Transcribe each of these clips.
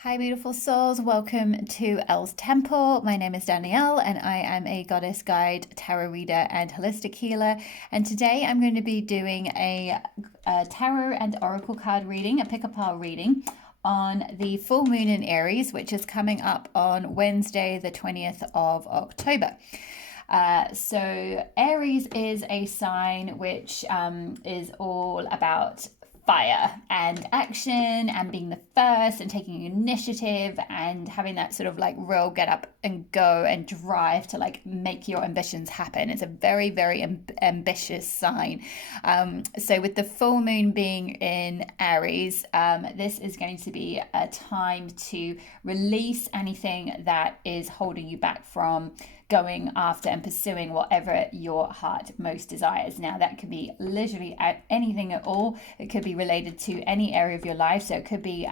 Hi, beautiful souls. Welcome to Elle's Temple. My name is Danielle, and I am a goddess guide, tarot reader, and holistic healer. And today I'm going to be doing a tarot and oracle card reading, a pick-a-pile reading on the full moon in Aries, which is coming up on Wednesday, the 20th of October. So Aries is a sign which is all about fire and action and being the first and taking initiative and having that sort of like real get up and go and drive to like make your ambitions happen. It's a very, very ambitious sign. So with the full moon being in Aries, this is going to be a time to release anything that is holding you back from going after and pursuing whatever your heart most desires. Now, that could be literally anything at all. It could be related to any area of your life. So it could be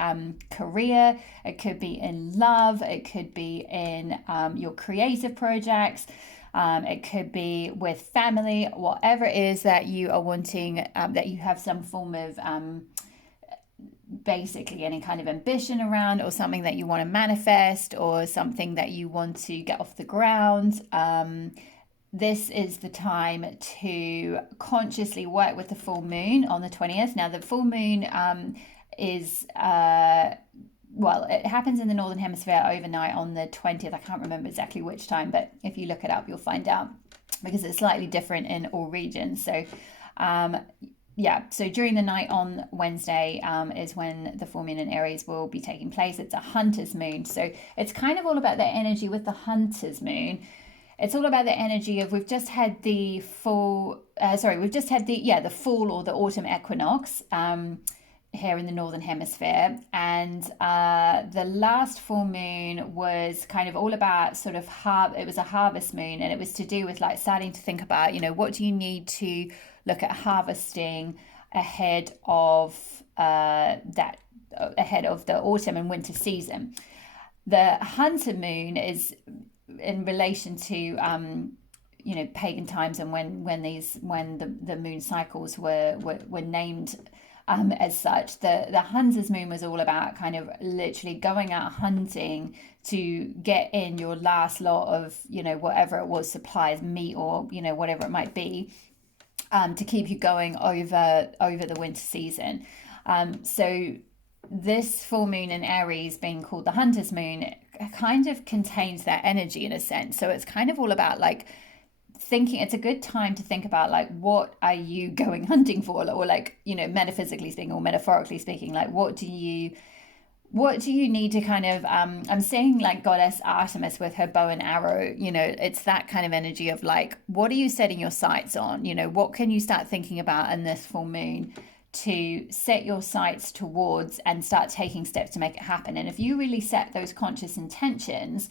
career, it could be in love, it could be in your creative projects. It could be with family, whatever it is that you are wanting, that you have some form of basically any kind of ambition around, or something that you want to manifest, or something that you want to get off the ground. This is the time to consciously work with the full moon on the 20th. Now, the full moon is well, it happens in the Northern Hemisphere overnight on the 20th. I can't remember exactly which time, but if you look it up, you'll find out, because it's slightly different in all regions. So so during the night on Wednesday is when the full moon in Aries will be taking place. It's a hunter's moon. So it's kind of all about the energy with the hunter's moon. It's all about the energy of, we've just had the fall or the autumn equinox here in the Northern Hemisphere. And the last full moon was kind of all about sort of, it was a harvest moon, and it was to do with like starting to think about, what do you need to look at harvesting ahead of ahead of the autumn and winter season. The hunter moon is in relation to pagan times, and when the moon cycles were named as such. The hunter's moon was all about kind of literally going out hunting to get in your last lot of whatever it was, supplies, meat, or whatever it might be, to keep you going over the winter season. So this full moon in Aries, being called the hunter's moon, kind of contains that energy in a sense. So it's kind of all about like thinking. It's a good time to think about like, what are you going hunting for, or like, metaphysically speaking or metaphorically speaking, like what do you need to kind of I'm saying like goddess Artemis with her bow and arrow. It's that kind of energy of like, what are you setting your sights on? What can you start thinking about in this full moon to set your sights towards and start taking steps to make it happen? And if you really set those conscious intentions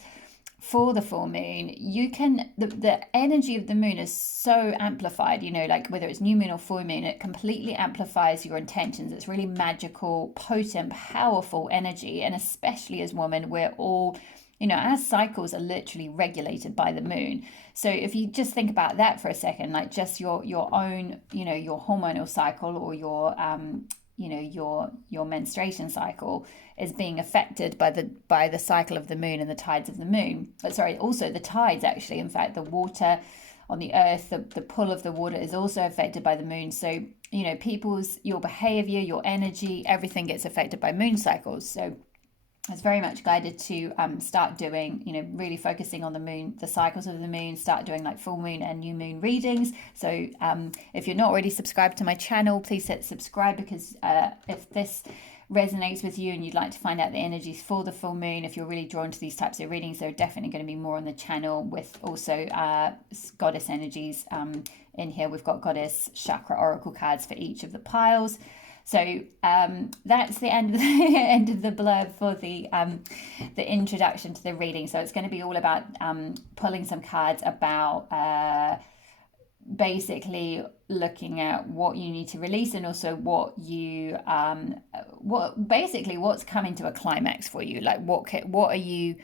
for the full moon, you can, the energy of the moon is so amplified, like whether it's new moon or full moon, it completely amplifies your intentions. It's really magical, potent, powerful energy. And especially as women, we're all, our cycles are literally regulated by the moon. So if you just think about that for a second, like just your own, your hormonal cycle, or your your menstruation cycle is being affected by the cycle of the moon and the tides of the moon. But sorry, also the tides, actually. In fact, the water on the earth, the pull of the water is also affected by the moon. So your behavior, your energy, everything gets affected by moon cycles. So it's very much guided to start doing, really focusing on the moon, the cycles of the moon, start doing like full moon and new moon readings. So if you're not already subscribed to my channel, please hit subscribe, because if this resonates with you and you'd like to find out the energies for the full moon, if you're really drawn to these types of readings, there are definitely going to be more on the channel, with also goddess energies in here. We've got goddess chakra oracle cards for each of the piles. So that's the end of the blurb for the introduction to the reading. So it's going to be all about pulling some cards about basically looking at what you need to release, and also what's coming to a climax for you. Like what are you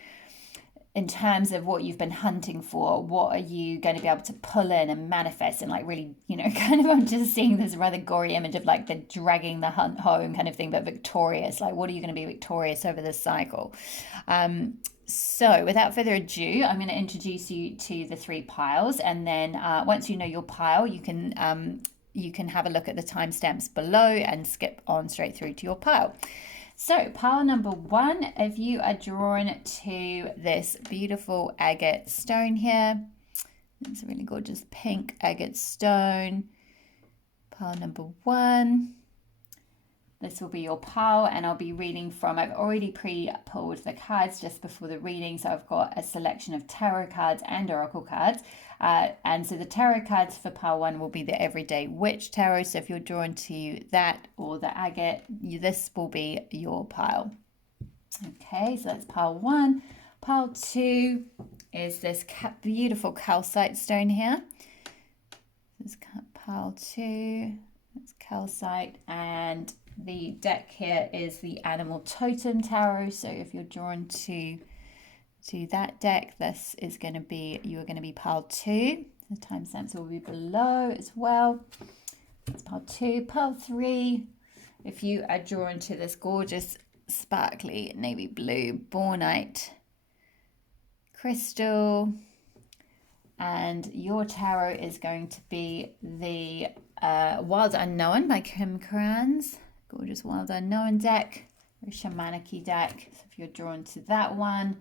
in terms of what you've been hunting for, what are you going to be able to pull in and manifest and like really, you know, kind of, I'm just seeing this rather gory image of like the dragging the hunt home kind of thing, but victorious. Like, what are you going to be victorious over this cycle? So without further ado, I'm going to introduce you to the 3 piles, and then once you know your pile, you can have a look at the timestamps below and skip on straight through to your pile. So pile number 1, if you are drawn to this beautiful agate stone here, it's a really gorgeous pink agate stone. Pile number 1. This will be your pile, and I'll be reading from, I've already pre-pulled the cards just before the reading, so I've got a selection of tarot cards and oracle cards. And so the tarot cards for pile 1 will be the Everyday Witch Tarot. So if you're drawn to that or the agate, this will be your pile. Okay, so that's pile 1. Pile 2 is this beautiful calcite stone here. This is pile 2. That's calcite, and the deck here is the Animal Totem Tarot. So if you're drawn to that deck, this is going to be, you are going to be pile 2. The timestamps will be below as well. It's pile 2. Pile 3, if you are drawn to this gorgeous sparkly navy blue bornite crystal, and your tarot is going to be the Wild Unknown by Kim Kranz. Gorgeous Wild Unknown deck, very shamanic-y deck. So if you're drawn to that one,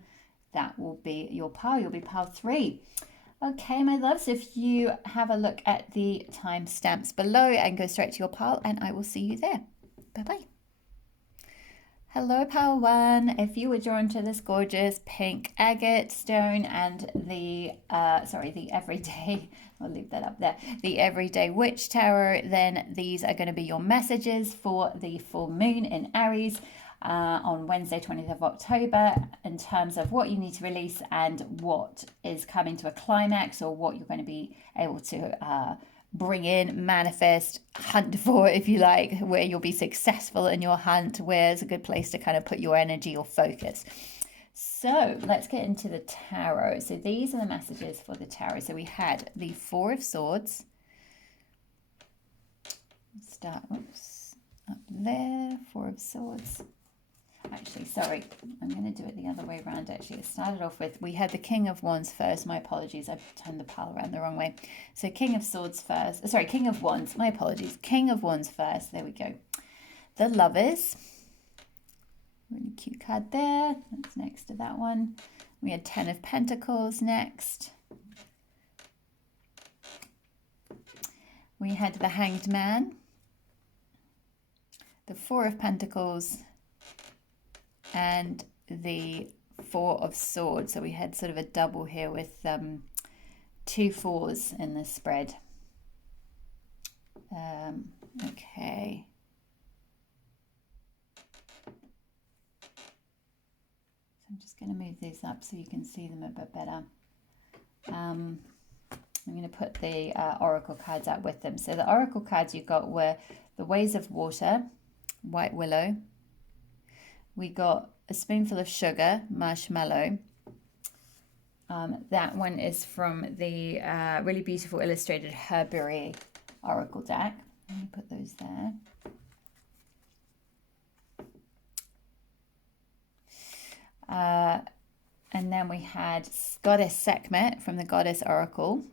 that will be your pile. You'll be pile 3. Okay, my loves, if you have a look at the timestamps below and go straight to your pile, and I will see you there. Bye-bye. Hello, pile 1. If you were drawn to this gorgeous pink agate stone and the Everyday, I'll leave that up there, the Everyday Witch Tarot, then these are going to be your messages for the full moon in Aries on Wednesday, 20th of October, in terms of what you need to release and what is coming to a climax, or what you're going to be able to bring in, manifest, hunt for, if you like, where you'll be successful in your hunt, where's a good place to kind of put your energy or focus. So let's get into the tarot. So these are the messages for the tarot. So we had the 4 of Swords. Let's start, oops, up there, 4 of Swords. Actually, sorry, I'm going to do it the other way around. Actually, it started off with, we had the King of Wands first. My apologies, I've turned the pile around the wrong way. So King of Swords first. Sorry, King of Wands. My apologies. King of Wands first. There we go. The Lovers. Really cute card there. That's next to that one. We had 10 of Pentacles next. We had the Hanged Man. The 4 of Pentacles. And the 4 of Swords. So we had sort of a double here with 2 4s in this spread. Okay. So I'm just going to move these up so you can see them a bit better. I'm going to put the oracle cards out with them. So the oracle cards you got were the Ways of Water, White Willow. We got a Spoonful of Sugar, Marshmallow. That one is from the really beautiful illustrated Herbiary Oracle deck. Let me put those there. And then we had Goddess Sekhmet from the Goddess Oracle.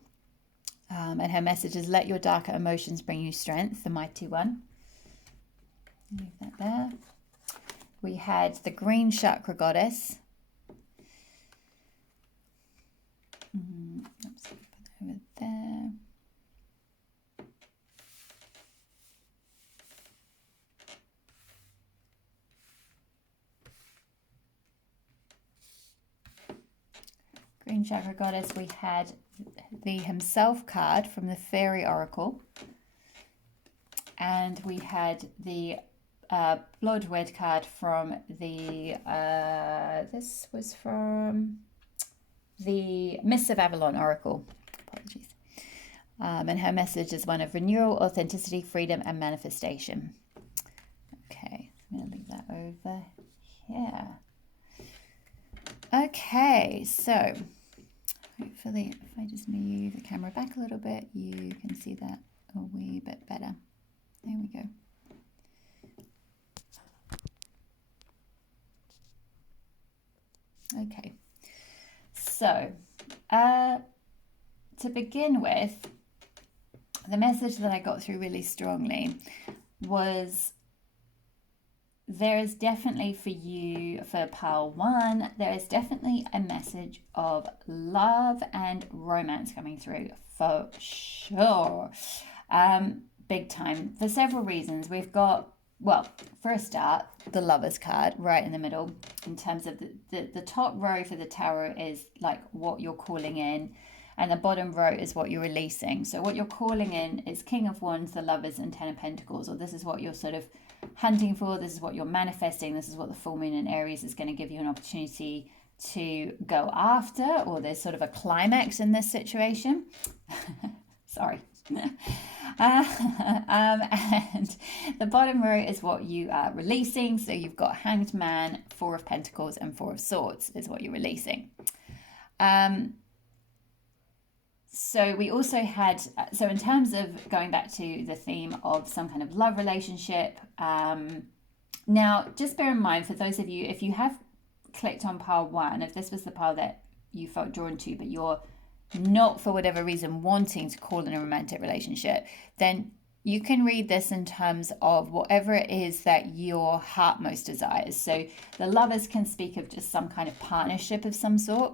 And her message is, let your darker emotions bring you strength, the Mighty One. Leave that there. We had the Green Chakra Goddess. Oops, put that over there. Green Chakra Goddess. We had the Himself card from the Fairy Oracle. And we had the Bloodwed card from the, this was from the Mists of Avalon Oracle. Apologies. And her message is one of renewal, authenticity, freedom, and manifestation. Okay, I'm going to leave that over here. Okay, so hopefully if I just move the camera back a little bit, you can see that a wee bit better. There we go. Okay, so to begin with, the message that I got through really strongly was there is definitely for you, for pile one, there is definitely a message of love and romance coming through for sure. Big time for several reasons. We've got, well, for a start, the Lovers card right in the middle. In terms of the top row for the tarot is like what you're calling in, and the bottom row is what you're releasing. So what you're calling in is King of Wands, the Lovers, and Ten of Pentacles, or this is what you're sort of hunting for, this is what you're manifesting, this is what the full moon in Aries is going to give you an opportunity to go after, or there's sort of a climax in this situation. Sorry. And the bottom row is what you are releasing. So you've got Hanged Man, Four of Pentacles, and Four of Swords is what you're releasing. So we also had, so in terms of going back to the theme of some kind of love relationship, now just bear in mind for those of you, if you have clicked on pile one, if this was the pile that you felt drawn to, but you're not for whatever reason wanting to call in a romantic relationship, then you can read this in terms of whatever it is that your heart most desires. So the Lovers can speak of just some kind of partnership of some sort,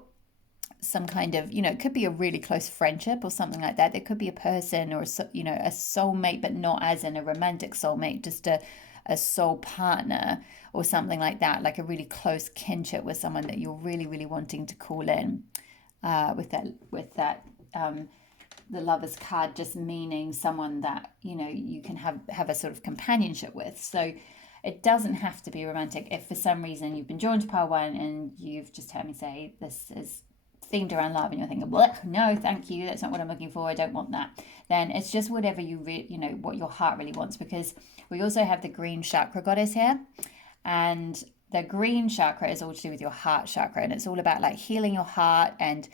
some kind of, it could be a really close friendship or something like that. There could be a person or, a soulmate, but not as in a romantic soulmate, just a soul partner or something like that, like a really close kinship with someone that you're really, really wanting to call in. With that the Lovers card just meaning someone that you can have a sort of companionship with. So it doesn't have to be romantic. If for some reason you've been drawn to pile one and you've just heard me say this is themed around love and you're thinking, well, no, thank you, that's not what I'm looking for, I don't want that, then it's just whatever what your heart really wants. Because we also have the green chakra goddess here, and the green chakra is all to do with your heart chakra, and it's all about like healing your heart and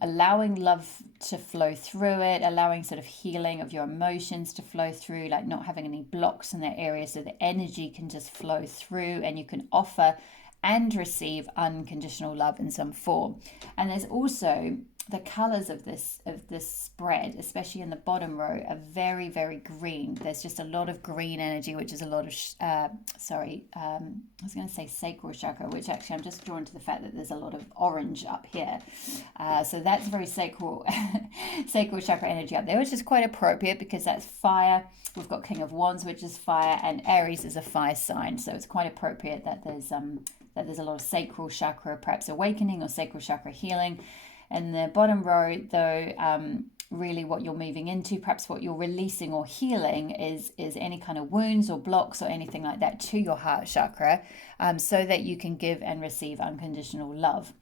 allowing love to flow through it, allowing sort of healing of your emotions to flow through, like not having any blocks in that area, so the energy can just flow through and you can offer and receive unconditional love in some form. And there's also the colors of this spread, especially in the bottom row, are very, very green. There's just a lot of green energy, which is a lot of I was going to say sacral chakra, which actually I'm just drawn to the fact that there's a lot of orange up here, so that's very sacral chakra energy up there, which is quite appropriate because that's fire. We've got King of Wands, which is fire, and Aries is a fire sign, so it's quite appropriate that there's a lot of sacral chakra perhaps awakening or sacral chakra healing. And the bottom row, though, really what you're moving into, perhaps what you're releasing or healing is any kind of wounds or blocks or anything like that to your heart chakra, so that you can give and receive unconditional love.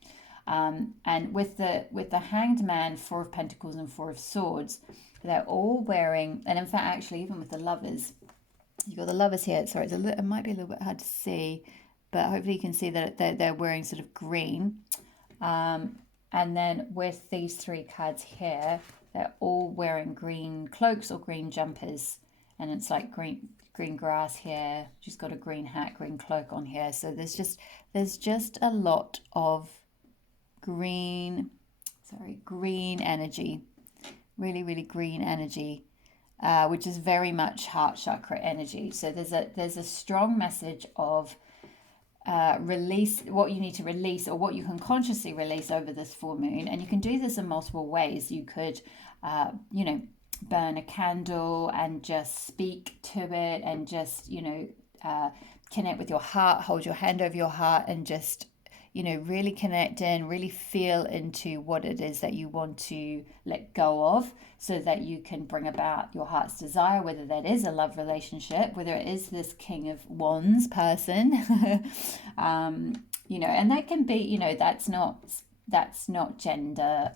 And with the Hanged Man, Four of Pentacles and Four of Swords, they're all wearing, and in fact, actually, even with the Lovers, you've got the Lovers here. Sorry, it might be a little bit hard to see, but hopefully you can see that they're wearing sort of green. And then with these three cards here, they're all wearing green cloaks or green jumpers. And it's like green grass here. She's got a green hat, green cloak on here. So there's just a lot of green energy. Really, really green energy, which is very much heart chakra energy. So there's a strong message of release what you need to release, or what you can consciously release over this full moon. And you can do this in multiple ways. You could burn a candle and just speak to it, and just connect with your heart, hold your hand over your heart, and just really connect in, really feel into what it is that you want to let go of, so that you can bring about your heart's desire, whether that is a love relationship, whether it is this King of Wands person, and that can be, that's not gender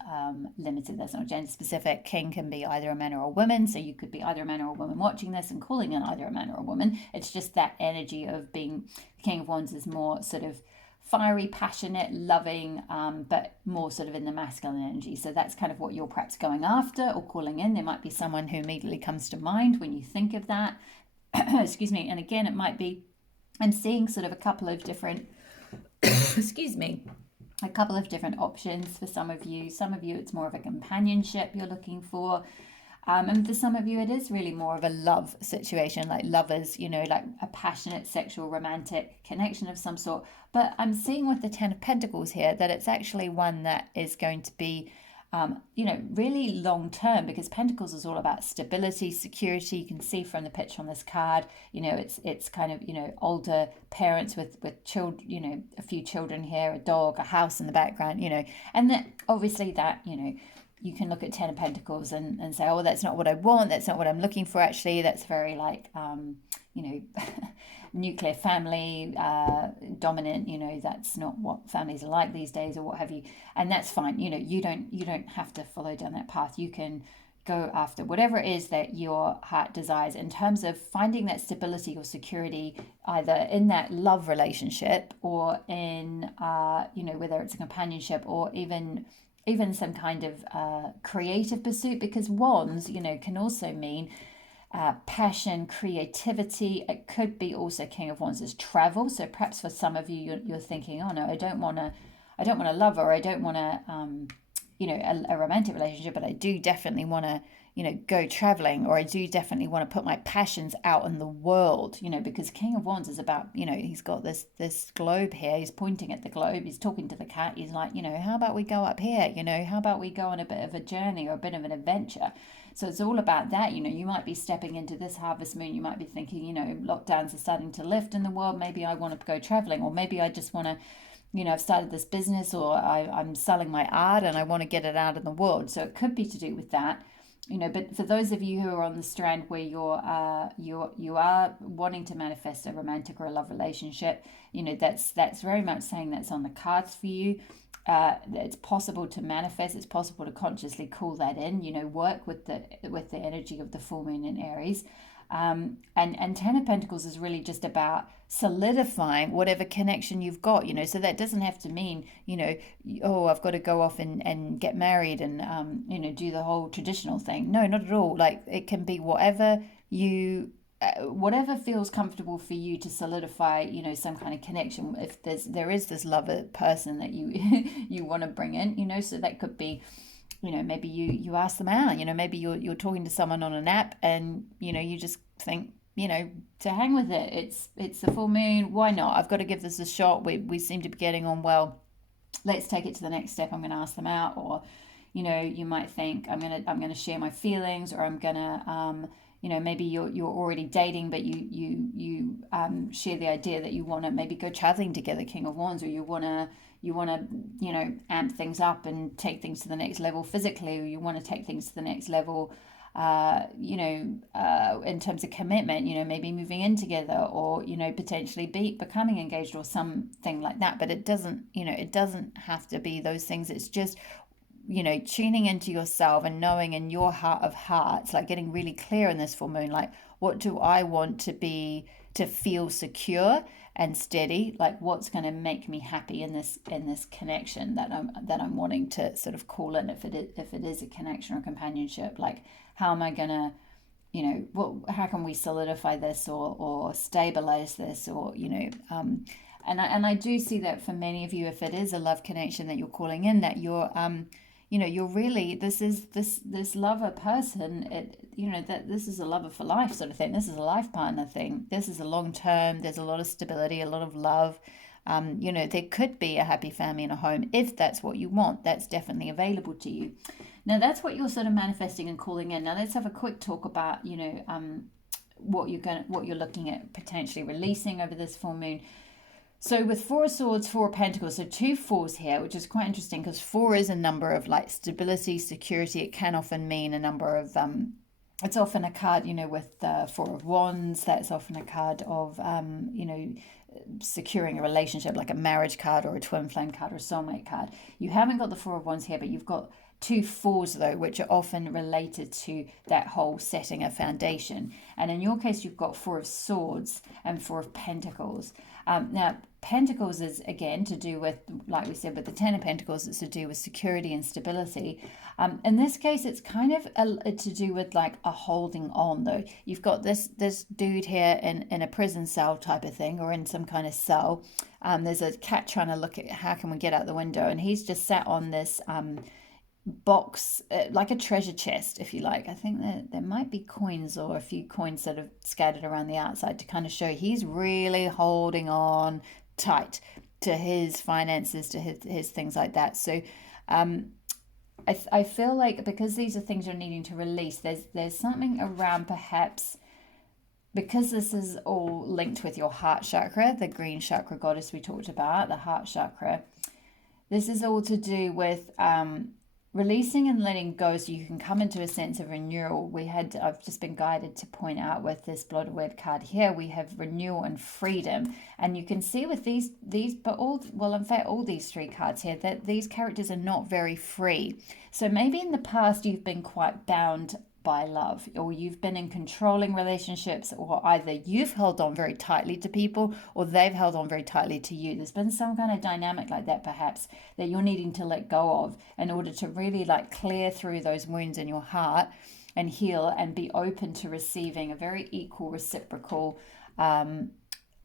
limited, that's not gender specific. King can be either a man or a woman, so you could be either a man or a woman watching this and calling in either a man or a woman. It's just that energy of being King of Wands is more sort of fiery, passionate, loving, but more sort of in the masculine energy. So that's kind of what you're perhaps going after or calling in. There might be someone who immediately comes to mind when you think of that. Excuse me. And again, it might be, I'm seeing sort of a couple of different, excuse me, a couple of different options for some of you. Some of you, it's more of a companionship you're looking for. And for some of you, it is really more of a love situation, like lovers, like a passionate, sexual, romantic connection of some sort. But I'm seeing with the Ten of Pentacles here that it's actually one that is going to be, really long term, because Pentacles is all about stability, security. You can see from the picture on this card, it's kind of, older parents with children, a few children here, a dog, a house in the background, and that obviously that, you can look at Ten of Pentacles and say, oh, that's not what I want. That's not what I'm looking for. Actually, that's very like, nuclear family, dominant, that's not what families are like these days or what have you. And that's fine. You don't have to follow down that path. You can go after whatever it is that your heart desires in terms of finding that stability or security, either in that love relationship or in, whether it's a companionship or even some kind of creative pursuit, because wands, can also mean passion, creativity. It could be also King of Wands as travel. So perhaps for some of you, you're thinking, oh no, I don't want to love, or I don't want to, a romantic relationship, but I do definitely want to, go traveling, or I do definitely want to put my passions out in the world, because King of Wands is about, he's got this globe here. He's pointing at the globe. He's talking to the cat. He's like, how about we go up here? How about we go on a bit of a journey or a bit of an adventure? So it's all about that. You might be stepping into this harvest moon. You might be thinking, lockdowns are starting to lift in the world. Maybe I want to go traveling, or maybe I just want to, I've started this business, or I'm selling my art and I want to get it out in the world. So it could be to do with that. But for those of you who are on the strand where you are wanting to manifest a romantic or a love relationship, that's very much saying that's on the cards for you. It's possible to manifest. It's possible to consciously call that in. Work with the energy of the full moon in Aries. And Ten of Pentacles is really just about solidifying whatever connection you've got, so that doesn't have to mean, oh, I've got to go off and get married and, do the whole traditional thing. No, not at all. Like, it can be whatever whatever feels comfortable for you to solidify, some kind of connection. If there is this lover person that you you want to bring in, so that could be, maybe you ask them out, maybe you're talking to someone on an app and, you just think, to hang with it. It's the full moon. Why not? I've got to give this a shot. We seem to be getting on well. Let's take it to the next step. I'm going to ask them out. Or, you might think I'm going to share my feelings, or I'm going to, maybe you're already dating, but you share the idea that you want to maybe go traveling together, King of Wands, or you want to amp things up and take things to the next level physically, or you want to take things to the next level, in terms of commitment, maybe moving in together, or, potentially becoming engaged or something like that. But it doesn't have to be those things. It's just, tuning into yourself and knowing in your heart of hearts, like getting really clear in this full moon, like, what do I want to feel secure and steady? Like, what's going to make me happy in this connection that I'm wanting to sort of call in, if it is a connection or companionship. Like, how am I going to, how can we solidify this or stabilize this, or, and I do see that for many of you, if it is a love connection that you're calling in, that you're, you're really, this lover person, that this is a lover for life sort of thing. This is a life partner thing. This is a long term. There's a lot of stability, a lot of love. There could be a happy family and a home if that's what you want. That's definitely available to you. Now, that's what you're sort of manifesting and calling in. Now, let's have a quick talk about, what you're looking at potentially releasing over this full moon. So with Four of Swords, Four of Pentacles, so 2 4s here, which is quite interesting, because 4 is a number of like stability, security. It can often mean a number of, it's often a card, with 4 of Wands. That's often a card of, securing a relationship, like a marriage card or a twin flame card or a soulmate card. You haven't got the 4 of Wands here, but you've got 2 fours though, which are often related to that whole setting a foundation. And in your case, you've got 4 of Swords and 4 of Pentacles. Now, Pentacles is again to do with, like we said, with the 10 of Pentacles, it's to do with security and stability. In this case, it's kind of to do with like a holding on though. You've got this dude here in a prison cell type of thing, or in some kind of cell. There's a cat trying to look at how can we get out the window, and he's just sat on this box, like a treasure chest, if you like. I think that there might be coins or a few coins that are scattered around the outside to kind of show he's really holding on tight to his finances, to his things like that. So I feel like because these are things you're needing to release, there's something around, perhaps because this is all linked with your heart chakra, the green chakra goddess we talked about, the heart chakra. This is all to do with releasing and letting go, so you can come into a sense of renewal. I've just been guided to point out with this blood word card here, we have renewal and freedom. And you can see with these, but in fact, all these 3 cards here, that these characters are not very free. So maybe in the past you've been quite bound by love, or you've been in controlling relationships, or either you've held on very tightly to people or they've held on very tightly to you. There's been some kind of dynamic like that, perhaps, that you're needing to let go of in order to really like clear through those wounds in your heart and heal and be open to receiving a very equal, reciprocal,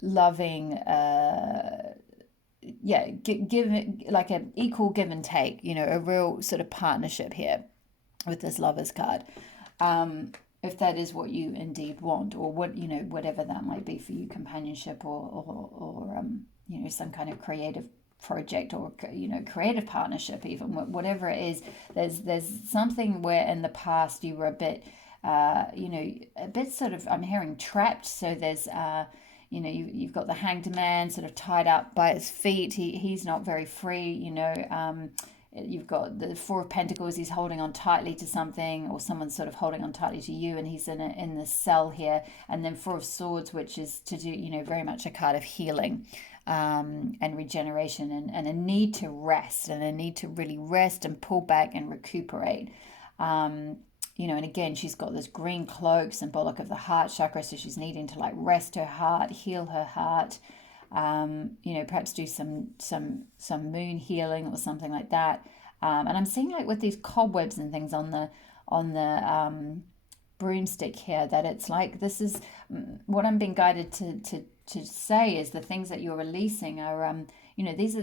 loving, give like an equal give and take, a real sort of partnership here with this Lovers card. If that is what you indeed want, or whatever that might be for you, companionship or some kind of creative project, or creative partnership, even whatever it is. There's something where in the past you were a bit sort of, I'm hearing, trapped. So there's you've got the Hanged Man sort of tied up by his feet. He's not very free. You've got the 4 of Pentacles, he's holding on tightly to something, or someone's sort of holding on tightly to you, and he's in the cell here. And then 4 of Swords, which is to do, very much a card of healing and regeneration, and a need to rest, and a need to really rest and pull back and recuperate. And again, she's got this green cloak, symbolic of the heart chakra, so she's needing to like rest her heart, heal her heart. Perhaps do some moon healing or something like that. And I'm seeing like with these cobwebs and things on the broomstick here, that it's like, this is what I'm being guided to say is the things that you're releasing are these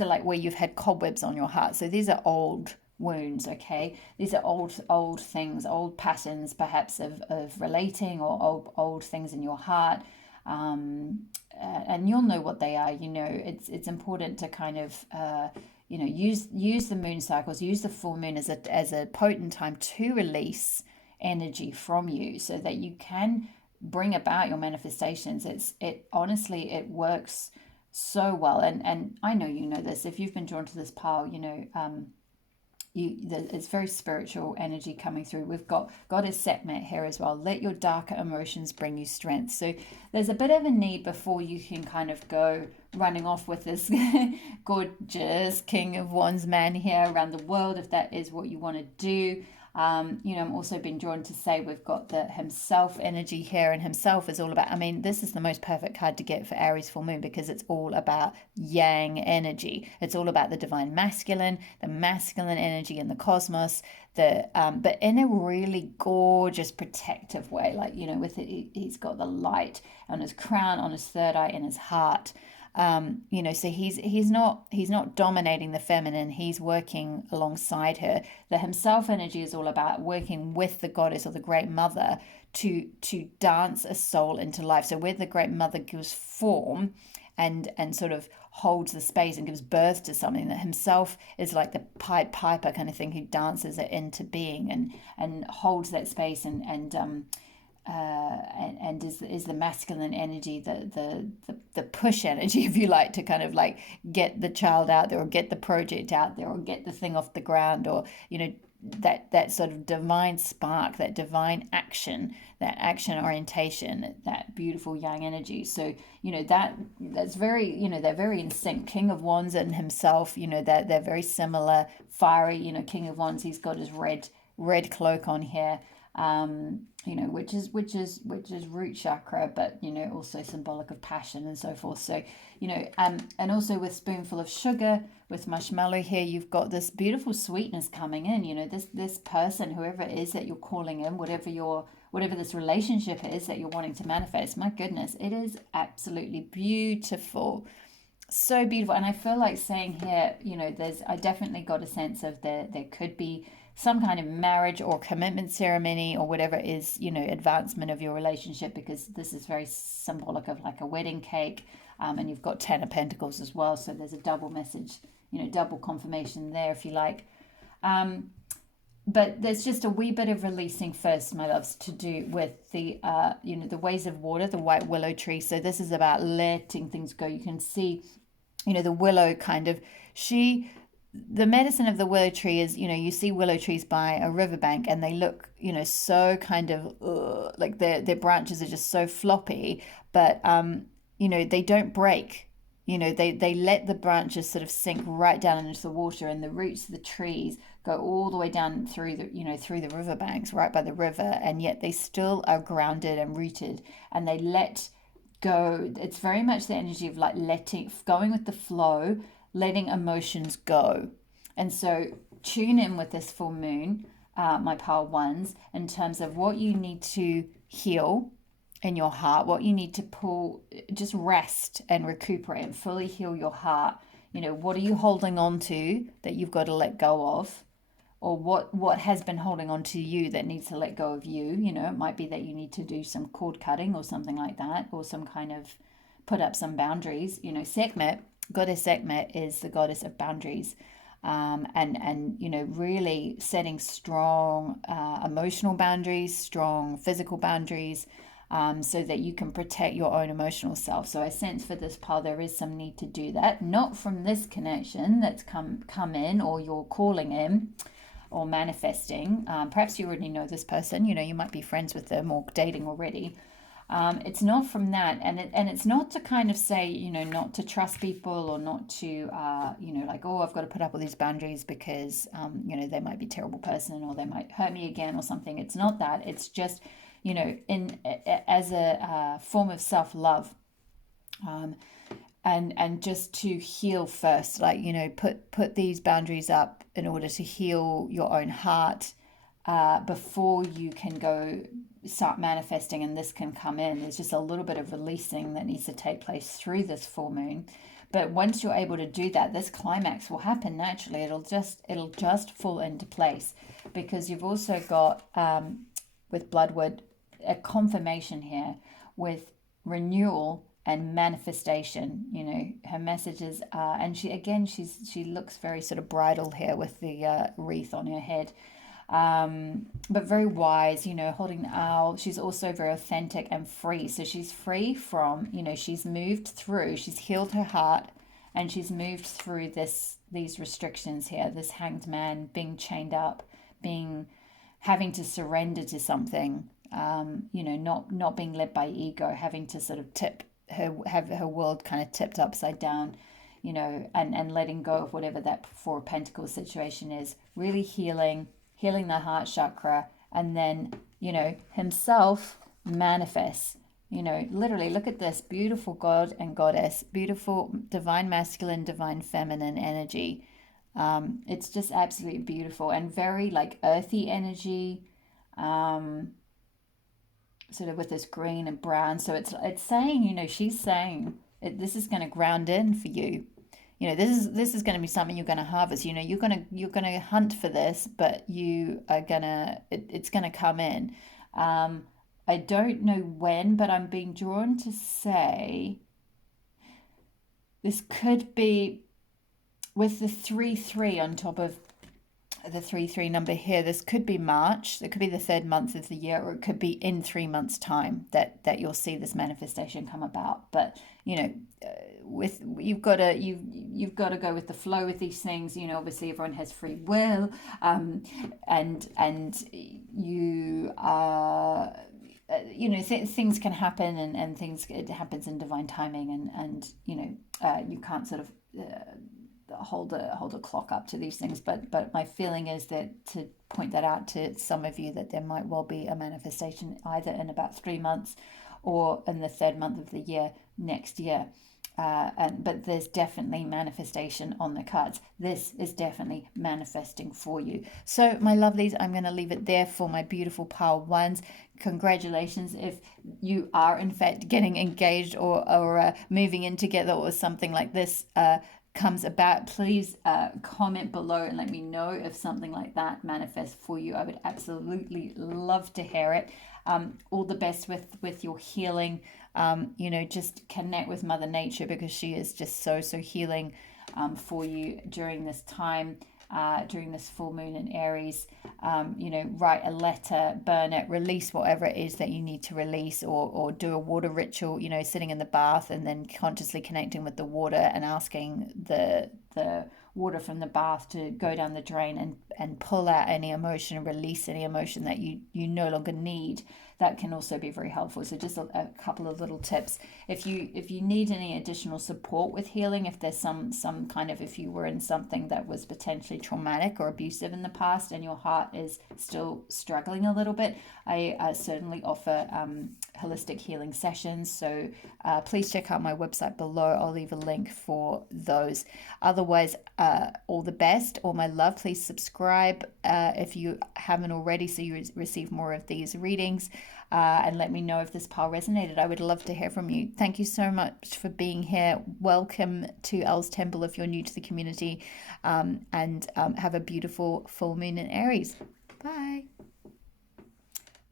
are like where you've had cobwebs on your heart. So these are old wounds, okay? These are old things, old patterns perhaps of relating, or old things in your heart. And you'll know what they are. It's important to kind of use the moon cycles, use the full moon as a potent time to release energy from you, so that you can bring about your manifestations. Honestly, it works so well. And I know you know this, if you've been drawn to this pile, it's very spiritual energy coming through. We've got Goddess Sekhmet here as well. Let your darker emotions bring you strength. So there's a bit of a need before you can kind of go running off with this gorgeous King of Wands man here around the world, if that is what you want to do. I'm also being drawn to say we've got the himself energy here, and himself is all about, this is the most perfect card to get for Aries full moon, because it's all about yang energy. It's all about the divine masculine, the masculine energy in the cosmos, but in a really gorgeous protective way, like, with it, he's got the light on his crown, on his third eye, in his heart. So he's not dominating the feminine, he's working alongside her. The himself energy is all about working with the goddess or the great mother to dance a soul into life. So where the great mother gives form and sort of holds the space and gives birth to something, that himself is like the Pied Piper kind of thing, who dances it into being and holds that space and is the masculine energy, the push energy, if you like, to kind of like get the child out there, or get the project out there, or get the thing off the ground, or that sort of divine spark, that divine action, that action orientation, that beautiful yang energy. So that's very, they're very in sync. King of Wands and himself, they're very similar. Fiery, King of Wands, he's got his red cloak on here, which is root chakra, but also symbolic of passion and so forth. So and also with Spoonful of Sugar, with Marshmallow here, you've got this beautiful sweetness coming in. This person, whoever it is that you're calling in, whatever this relationship is that you're wanting to manifest, my goodness, it is absolutely beautiful. So beautiful. And I feel like saying here, I definitely got a sense of there could be some kind of marriage or commitment ceremony or whatever is, advancement of your relationship, because this is very symbolic of like a wedding cake. And you've got 10 of Pentacles as well. So there's a double message, double confirmation there, if you like. But there's just a wee bit of releasing first, my loves, to do with the, the ways of water, the white willow tree. So this is about letting things go. You can see, the willow kind of, the medicine of the willow tree is, you see willow trees by a riverbank and they look, so kind of like their branches are just so floppy, but, they don't break. They let the branches sort of sink right down into the water, and the roots of the trees go all the way down through the riverbanks, right by the river, and yet they still are grounded and rooted, and they let go. It's very much the energy of like going with the flow, letting emotions go. And so tune in with this full moon, my pile ones, in terms of what you need to heal in your heart, what you need to just rest and recuperate and fully heal your heart. What are you holding on to that you've got to let go of? Or what has been holding on to you that needs to let go of you? It might be that you need to do some cord cutting or something like that, or some kind of put up some boundaries. Sekhmet, goddess Sekhmet is the goddess of boundaries. And really setting strong emotional boundaries, strong physical boundaries, so that you can protect your own emotional self. So I sense for this pile there is some need to do that, not from this connection that's come in, or you're calling in or manifesting. Perhaps you already know this person, you might be friends with them or dating already. It's not from that, and it's not to kind of say, not to trust people, or not to like, oh, I've got to put up with these boundaries because they might be a terrible person, or they might hurt me again or something. It's not that. It's just as a form of self-love, and just to heal first, like put these boundaries up in order to heal your own heart, before you can go start manifesting, and this can come in. There's just a little bit of releasing that needs to take place through this full moon. But once you're able to do that, this climax will happen naturally. It'll just fall into place, because you've also got with Bloodwood a confirmation here with renewal and manifestation. Her messages are, and she looks very sort of bridal here with the wreath on her head, but very wise, holding the owl. She's also very authentic and free. So she's free from, she's healed her heart, and she's moved through these restrictions here, this hanged man, being chained up, having to surrender to something, not being led by ego, having to sort of have her world kind of tipped upside down, and letting go of whatever that Four of Pentacles situation is, really healing the heart chakra, and then, himself manifests, literally look at this beautiful god and goddess, beautiful divine masculine, divine feminine energy. It's just absolutely beautiful, and very like earthy energy, sort of with this green and brown. So it's saying, she's saying this is going to ground in for you. This is going to be something you're going to harvest. You're going to hunt for this, but you are it's going to come in. I don't know when, but I'm being drawn to say this could be with the 3-3 on top of the 3-3 number here. This could be March. It could be the third month of the year, or it could be in 3 months' time that you'll see this manifestation come about. But with you've got to you've got to go with the flow with these things. You know, obviously everyone has free will, and you are. You know, things can happen, and things, it happens in divine timing, and you know, you can't sort of hold a clock up to these things. But my feeling is that, to point that out to some of you, that there might well be a manifestation either in about 3 months or in the third month of the year next year. But there's definitely manifestation on the cards. This is definitely manifesting for you. So my lovelies, I'm going to leave it there for my beautiful pile ones. Congratulations if you are in fact getting engaged, or moving in together, or something like this comes about. Please comment below and let me know if something like that manifests for you. I would absolutely love to hear it. All the best with your healing. You know, just connect with Mother Nature, because she is just so healing for you during this time, during this full moon in Aries. You know, write a letter, burn it, release whatever it is that you need to release, or do a water ritual, you know, sitting in the bath and then consciously connecting with the water and asking the water from the bath to go down the drain and pull out any emotion, release any emotion that you no longer need. That can also be very helpful. So just a couple of little tips. If you need any additional support with healing, if there's some kind of, if you were in something that was potentially traumatic or abusive in the past and your heart is still struggling a little bit, I certainly offer holistic healing sessions. So please check out my website below. I'll leave a link for those. Otherwise, all the best, all my love. Please subscribe if you haven't already, so you receive more of these readings. And let me know if this pile resonated. I would love to hear from you. Thank you so much for being here. Welcome to Elle's Temple if you're new to the community, and have a beautiful full moon in Aries. Bye.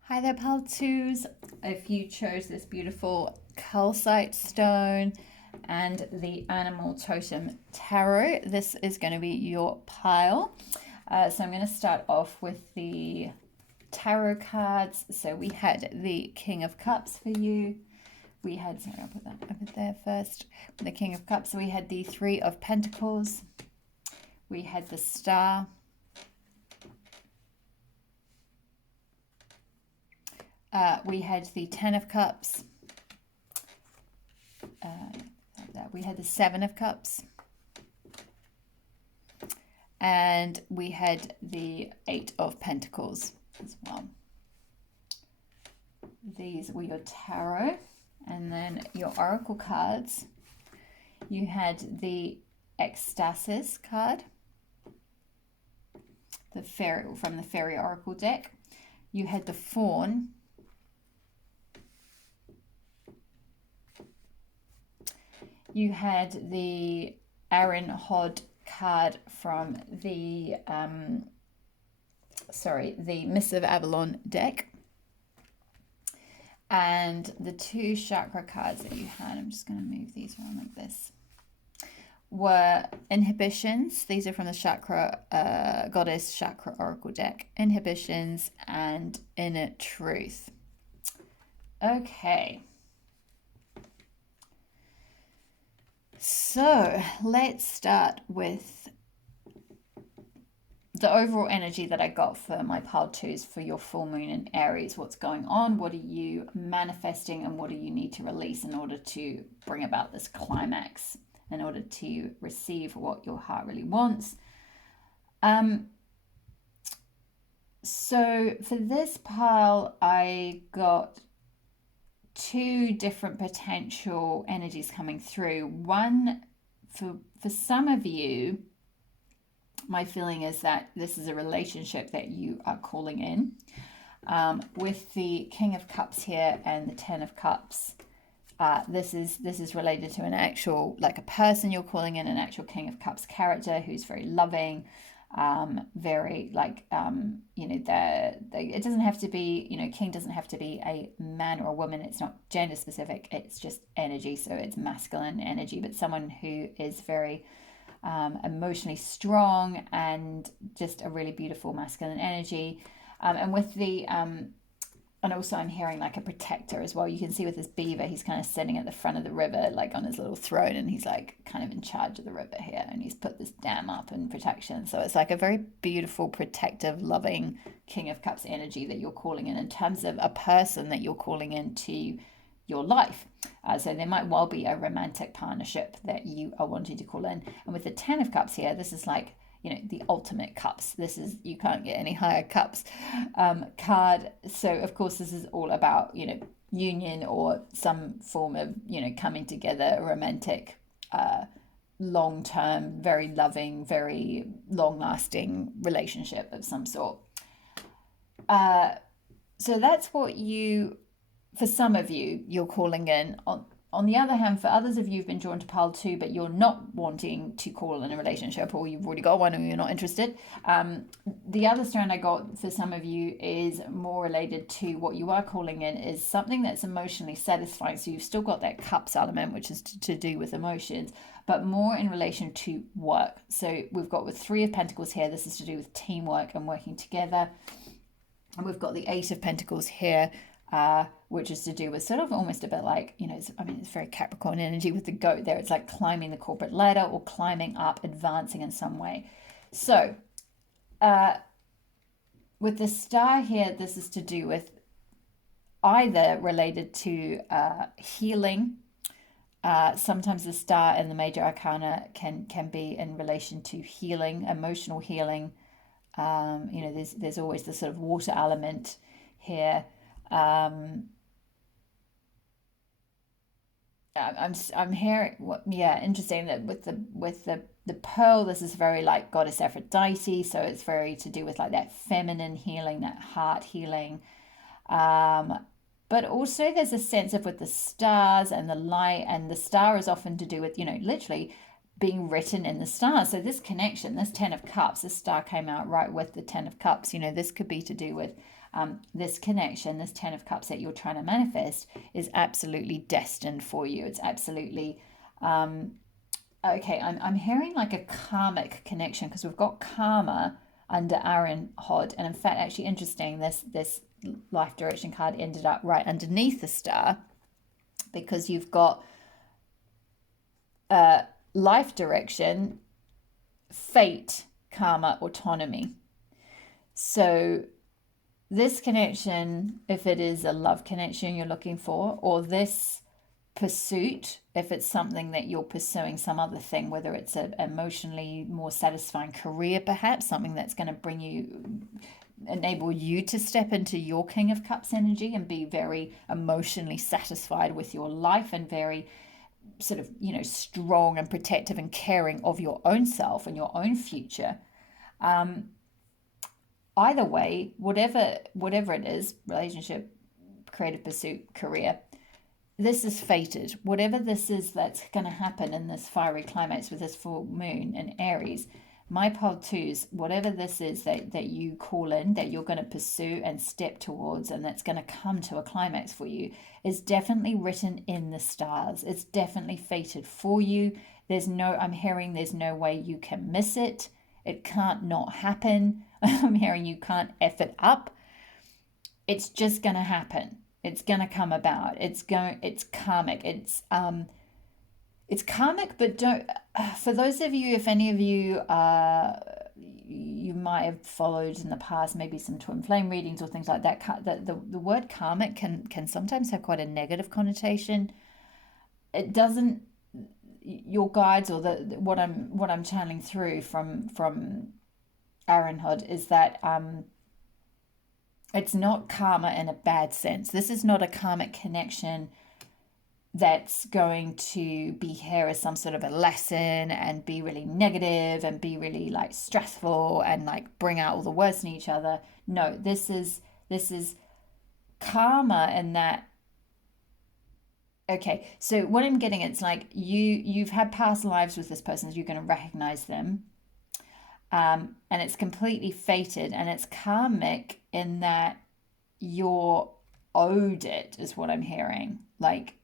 Hi there, pile twos. If you chose this beautiful calcite stone and the animal totem tarot, this is going to be your pile. So I'm going to start off with the tarot cards. So we had the King of Cups for you. We had, sorry, I'll put that over there first. The King of Cups. So we had the Three of Pentacles. We had the Star. We had the Ten of Cups. We had the Seven of Cups. And we had the Eight of Pentacles as well. These were your tarot. And then your oracle cards. You had the Ecstasis card, the fairy, from the Fairy Oracle deck. You had the Fawn. You had the Aaron Hod card from the the Miss of Avalon deck. And the two chakra cards that you had, I'm just going to move these around like this, were Inhibitions. These are from the Chakra Goddess Chakra Oracle deck. Inhibitions and Inner Truth. Okay. So let's start with the overall energy that I got for my pile twos for your full moon in Aries. What's going on? What are you manifesting? And what do you need to release in order to bring about this climax, in order to receive what your heart really wants? So for this pile, I got two different potential energies coming through. One, for some of you, my feeling is that this is a relationship that you are calling in. With the King of Cups here and the Ten of Cups, this is related to an actual, like a person you're calling in, an actual King of Cups character who's very loving, very like, you know, it doesn't have to be, you know, king doesn't have to be a man or a woman. It's not gender specific. It's just energy. So it's masculine energy, but someone who is very emotionally strong and just a really beautiful masculine energy. And with the and also I'm hearing like a protector as well. You can see with this beaver, he's kind of sitting at the front of the river, like on his little throne, and he's like kind of in charge of the river here, and he's put this dam up in protection. So it's like a very beautiful, protective, loving King of Cups energy that you're calling in terms of a person that you're calling into your life. So there might well be a romantic partnership that you are wanting to call in. And with the Ten of Cups here, this is like, the ultimate cups. This is, you can't get any higher cups card. So of course this is all about, union or some form of, coming together, a romantic, long-term, very loving, very long-lasting relationship of some sort. So that's what for some of you, you're calling in. On the other hand, for others of you who've been drawn to pile 2, but you're not wanting to call in a relationship, or you've already got one and you're not interested, the other strand I got for some of you is more related to what you are calling in is something that's emotionally satisfying. So you've still got that cups element, which is to do with emotions, but more in relation to work. So we've got with 3 of Pentacles here, this is to do with teamwork and working together. And we've got the 8 of Pentacles here, which is to do with sort of almost a bit like, it's very Capricorn energy with the goat there. It's like climbing the corporate ladder or climbing up, advancing in some way. So with the star here, this is to do with either related to healing. Sometimes the star in the major arcana can be in relation to healing, emotional healing. There's always the sort of water element here. I'm hearing interesting that with the pearl, this is very like goddess Aphrodite, so it's very to do with like that feminine healing, that heart healing. But also there's a sense of with the stars and the light, and the star is often to do with, literally being written in the stars. So this connection, this 10 of Cups, this star came out right with the 10 of Cups. This could be to do with this connection, this 10 of Cups that you're trying to manifest is absolutely destined for you. It's absolutely, okay, I'm hearing like a karmic connection, because we've got karma under Aaron Hod. And in fact, actually interesting, this life direction card ended up right underneath the star, because you've got life direction, fate, karma, autonomy. So this connection, if it is a love connection you're looking for, or this pursuit, if it's something that you're pursuing, some other thing, whether it's an emotionally more satisfying career, perhaps something that's going to enable you to step into your King of Cups energy and be very emotionally satisfied with your life and very sort of, strong and protective and caring of your own self and your own future. Either way, whatever it is, relationship, creative pursuit, career, this is fated. Whatever this is that's going to happen in this fiery climax with this full moon in Aries, my pile 2s, whatever this is that you call in, that you're going to pursue and step towards, and that's going to come to a climax for you, is definitely written in the stars. It's definitely fated for you. I'm hearing there's no way you can miss it. It can't not happen. I'm hearing you can't F it up. It's just going to happen. It's going to come about. It's karmic. It's karmic, but don't, for those of you, if any of you, you might have followed in the past, maybe some twin flame readings or things like that, the word karmic can sometimes have quite a negative connotation. It doesn't, your guides or what I'm channeling through from Aaron Hod is that it's not karma in a bad sense. This is not a karmic connection that's going to be here as some sort of a lesson and be really negative and be really like stressful and like bring out all the worst in each other. No, this is karma in that. Okay, so what I'm getting, it's like you've had past lives with this person, so you're going to recognize them. And it's completely fated, and it's karmic in that you're owed it, is what I'm hearing. Like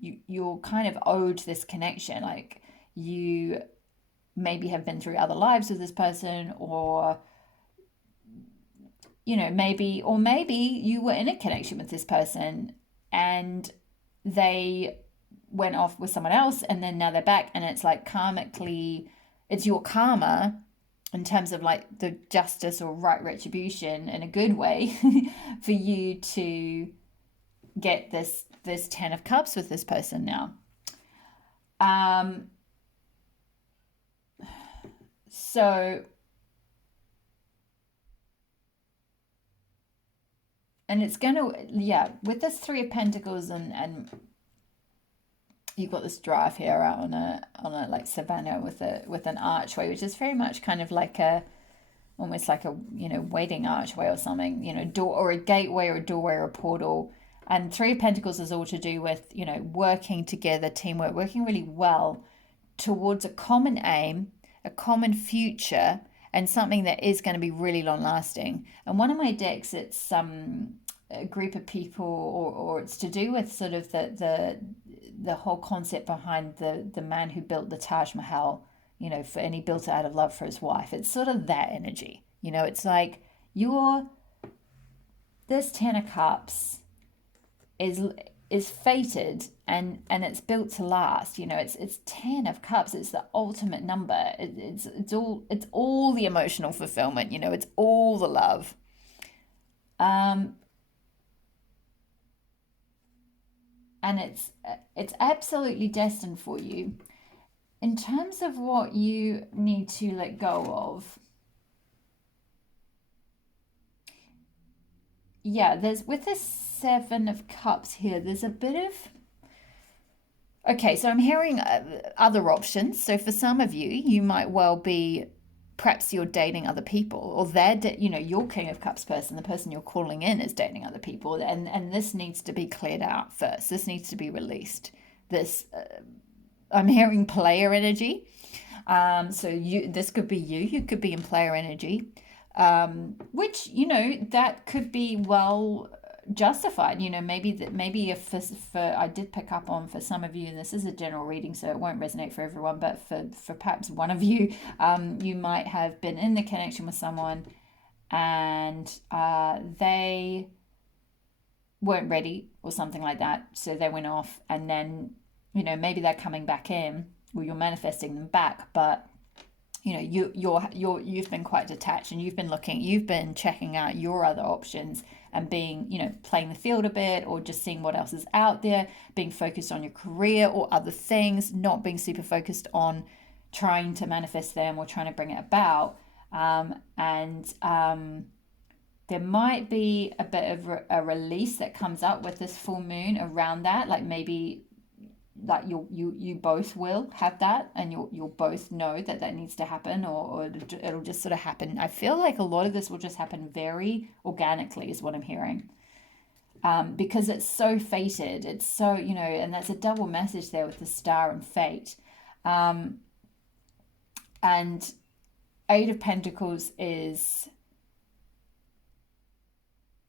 you're kind of owed this connection. Like you maybe have been through other lives with this person, or maybe you were in a connection with this person and they went off with someone else, and then now they're back, and it's like karmically, it's your karma in terms of like the justice or right retribution in a good way for you to get this 10 of cups with this person now. So, and it's gonna, yeah, with this 3 of pentacles, and you've got this drive here out on a like savannah with an archway, which is very much kind of like almost like a waiting archway or something, door, or a gateway or a doorway or a portal. And 3 of pentacles is all to do with working together, teamwork, working really well towards a common aim, a common future, and something that is going to be really long lasting. And one of my decks, it's a group of people, or it's to do with sort of the whole concept behind the man who built the Taj Mahal, and he built it out of love for his wife. It's sort of that energy. It's like this 10 of cups is fated, and it's built to last. It's 10 of cups. It's the ultimate number. It's all the emotional fulfillment. It's all the love. And it's absolutely destined for you. In terms of what you need to let go of, yeah, there's, with this 7 of cups here, there's a bit of, okay, so I'm hearing other options. So for some of you, you might well be, perhaps you're dating other people, or your King of Cups person, the person you're calling in, is dating other people, and this needs to be cleared out first. This needs to be released. I'm hearing player energy. So this could be you could be in player energy, which that could be well justified. Maybe if for I did pick up on, for some of you, and this is a general reading, so it won't resonate for everyone, but for perhaps one of you, you might have been in the connection with someone, and they weren't ready or something like that, so they went off, and then maybe they're coming back in, or you're manifesting them back, but you've been quite detached, and you've been checking out your other options, and being, playing the field a bit, or just seeing what else is out there, being focused on your career or other things, not being super focused on trying to manifest them or trying to bring it about. There might be a bit of a release that comes up with this full moon around that, like maybe like you both will have that, and you'll both know that needs to happen, or it'll just sort of happen. I feel like a lot of this will just happen very organically, is what I'm hearing, because it's so fated. It's so, and that's a double message there with the star and fate. And 8 of Pentacles is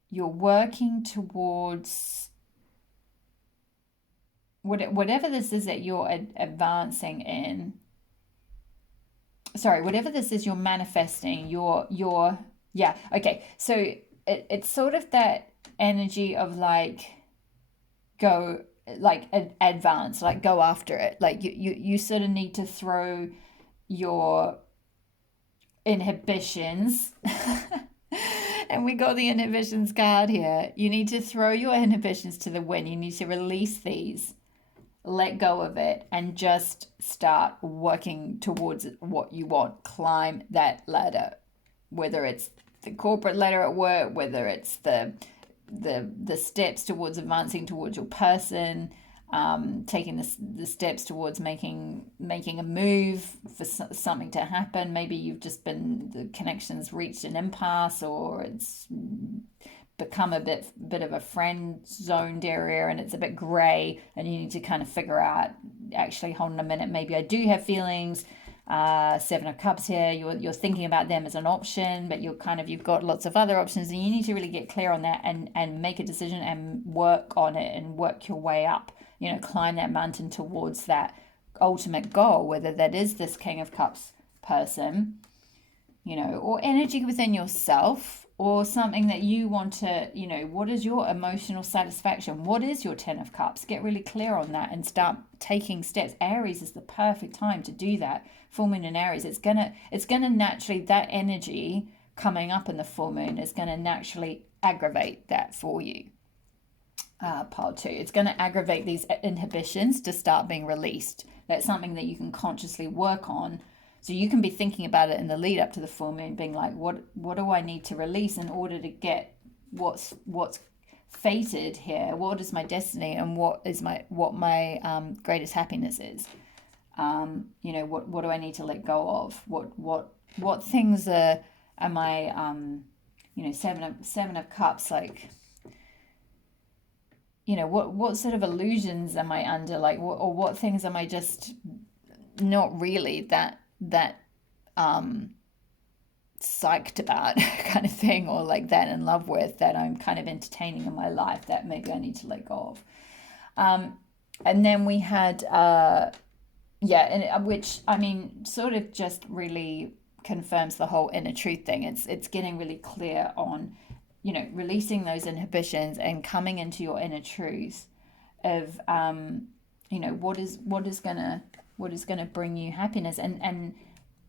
you're working towards whatever this is that you're advancing in. Sorry, whatever this is you're manifesting, yeah, okay. So it's sort of that energy of like, go, like advance, like go after it. Like you sort of need to throw your inhibitions and we got the inhibitions card here. You need to throw your inhibitions to the wind. You need to release these, let go of it, and just start working towards what you want. Climb that ladder, whether it's the corporate ladder at work, whether it's the steps towards advancing towards your person, taking the steps towards making a move for something to happen. Maybe you've just been, the connection's reached an impasse, or it's become a bit of a friend zoned area, and it's a bit gray, and you need to kind of figure out, actually, hold on a minute, maybe I do have feelings. 7 of Cups here, you're thinking about them as an option, but you've got lots of other options, and you need to really get clear on that, and make a decision and work on it, and work your way up, climb that mountain towards that ultimate goal, whether that is this King of Cups person, or energy within yourself, or something that you want to, what is your emotional satisfaction? What is your 10 of Cups? Get really clear on that and start taking steps. Aries is the perfect time to do that. Full moon in Aries, it's gonna naturally, that energy coming up in the full moon is gonna naturally aggravate that for you. Part two, it's going to aggravate these inhibitions to start being released. That's something that you can consciously work on. So you can be thinking about it in the lead up to the full moon, being like, what do I need to release in order to get what's fated here? What is my destiny, and what my greatest happiness is? What do I need to let go of? What things am I? Seven of Cups, like. What sort of illusions am I under, like, what things am I just not really that psyched about kind of thing, or like that in love with, that I'm kind of entertaining in my life, that maybe I need to let go of. And then we had which, I mean, sort of just really confirms the whole inner truth thing. It's getting really clear on releasing those inhibitions and coming into your inner truth of what is gonna bring you happiness, and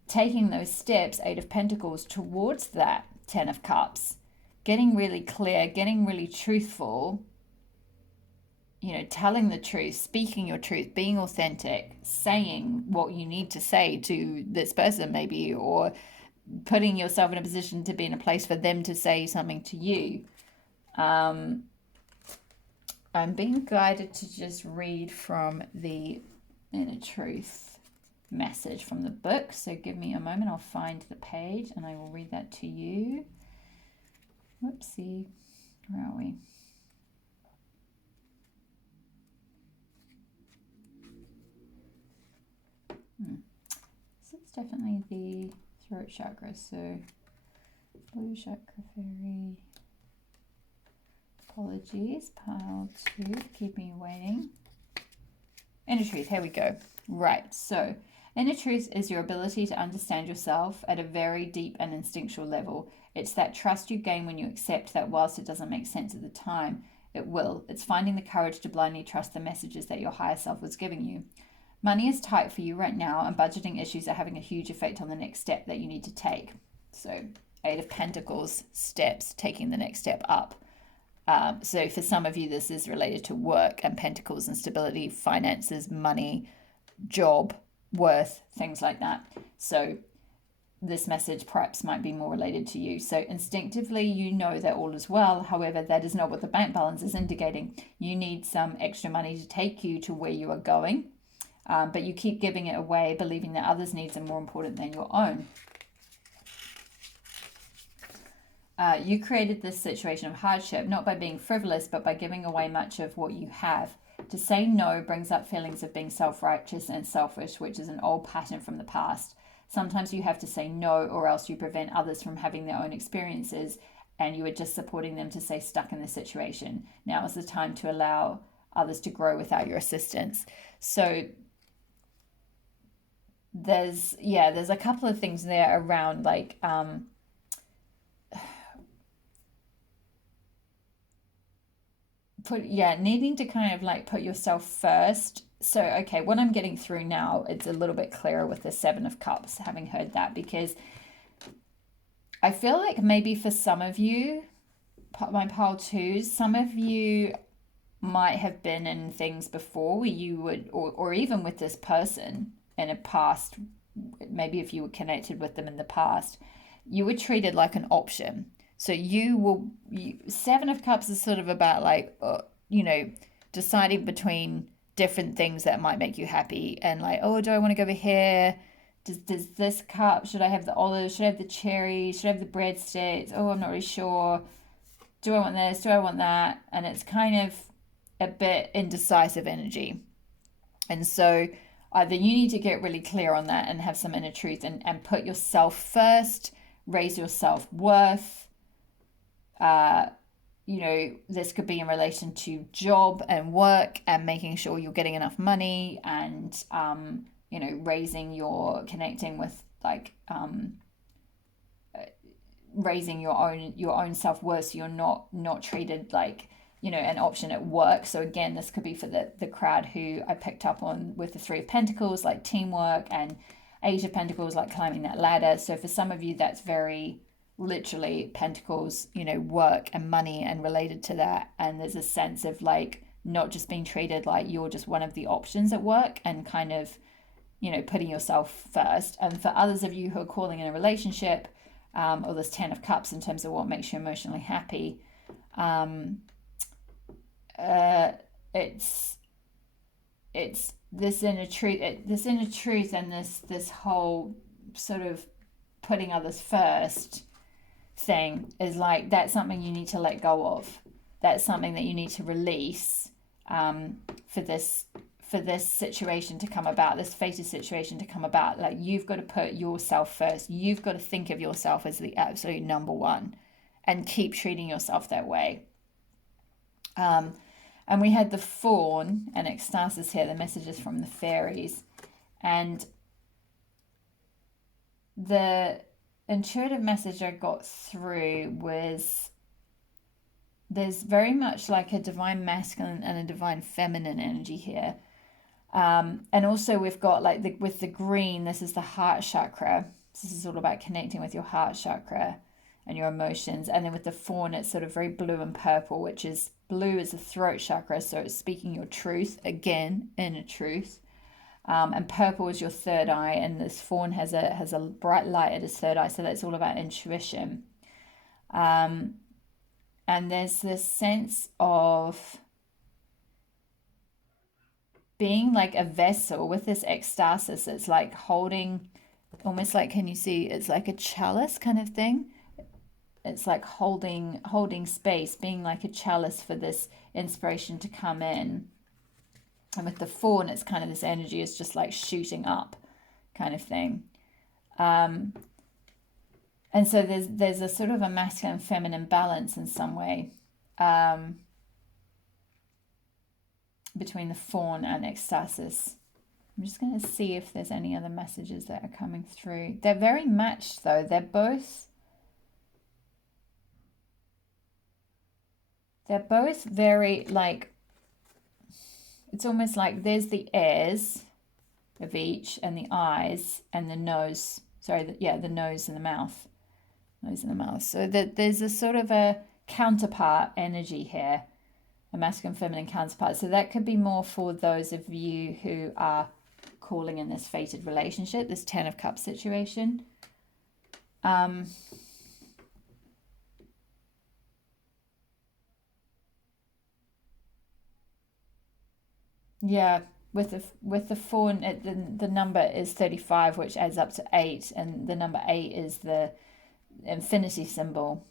taking those steps, 8 of Pentacles, towards that 10 of Cups, getting really clear, getting really truthful, telling the truth, speaking your truth, being authentic, saying what you need to say to this person maybe, or putting yourself in a position to be in a place for them to say something to you. I'm being guided to just read from the inner truth message from the book. So give me a moment. I'll find the page and I will read that to you. Whoopsie. Where are we? So it's definitely the throat chakra. So blue chakra fairy. Apologies. Pile 2. Keep me waiting. Inner truth. Here we go. Right. So inner truth is your ability to understand yourself at a very deep and instinctual level. It's that trust you gain when you accept that whilst it doesn't make sense at the time, it will. It's finding the courage to blindly trust the messages that your higher self was giving you. Money is tight for you right now, and budgeting issues are having a huge effect on the next step that you need to take. So 8 of Pentacles, steps, taking the next step up. So for some of you, this is related to work and Pentacles and stability, finances, money, job, worth, things like that. So this message perhaps might be more related to you. So instinctively, you know that all is well. However, that is not what the bank balance is indicating. You need some extra money to take you to where you are going. But you keep giving it away, believing that others' needs are more important than your own. You created this situation of hardship, not by being frivolous, but by giving away much of what you have. To say no brings up feelings of being self-righteous and selfish, which is an old pattern from the past. Sometimes you have to say no, or else you prevent others from having their own experiences, and you are just supporting them to stay stuck in the situation. Now is the time to allow others to grow without your assistance. So there's a couple of things there around, like needing to kind of like put yourself first. So okay, what I'm getting through now, it's a little bit clearer with the 7 of Cups, having heard that, because I feel like maybe for some of you, my pile 2s, some of you might have been in things before where you would, or even with this person in a past, maybe if you were connected with them in the past, you were treated like an option. So 7 of Cups is sort of about like, deciding between different things that might make you happy, and like, oh, do I want to go over here? Does this cup, should I have the olives? Should I have the cherries? Should I have the breadsticks? Oh, I'm not really sure. Do I want this? Do I want that? And it's kind of a bit indecisive energy. And so either you need to get really clear on that and have some inner truth and put yourself first, raise your self-worth. This could be in relation to job and work and making sure you're getting enough money, and connecting with like raising your own self-worth, so you're not treated like, you know, an option at work. So again, this could be for the crowd who I picked up on with the Three of Pentacles, like teamwork, and Eight of Pentacles, like climbing that ladder. So for some of you, that's very literally Pentacles, you know, work and money and related to that. And there's a sense of like not just being treated like you're just one of the options at work, and kind of, you know, putting yourself first. And for others of you who are calling in a relationship, or this Ten of Cups in terms of what makes you emotionally happy, it's this inner truth, and this whole sort of putting others first thing is like, that's something you need to let go of. That's something that you need to release, for this situation to come about, this fated situation to come about. Like, you've got to put yourself first. You've got to think of yourself as the absolute number one, and keep treating yourself that way. And we had the Fawn and Ecstasis here, the messages from the fairies. And the intuitive message I got through was, there's very much like a divine masculine and a divine feminine energy here. And also we've got like with the green, this is the heart chakra. This is all about connecting with your heart chakra and your emotions. And then with the Fawn, it's sort of very blue and purple, which is, blue is the throat chakra, so it's speaking your truth, again, inner truth. And purple is your third eye, and this Fawn has a bright light at his third eye, so that's all about intuition. And there's this sense of being like a vessel with this ecstasis. It's like holding, almost like, can you see, it's like a chalice kind of thing. It's like holding space, being like a chalice for this inspiration to come in. And with the Fawn, it's kind of, this energy is just like shooting up kind of thing. And so there's a sort of a masculine feminine balance in some way, between the Fawn and Ecstasis. I'm just going to see if there's any other messages that are coming through. They're very matched though. They're both very like, it's almost like there's the ears of each, and the eyes, and the nose. Sorry, the nose and the mouth. Nose and the mouth. So there's a sort of a counterpart energy here, a masculine feminine counterpart. So that could be more for those of you who are calling in this fated relationship, this Ten of Cups situation. Yeah, with the Fawn, the number is 35, which adds up to 8, and the number 8 is the infinity symbol,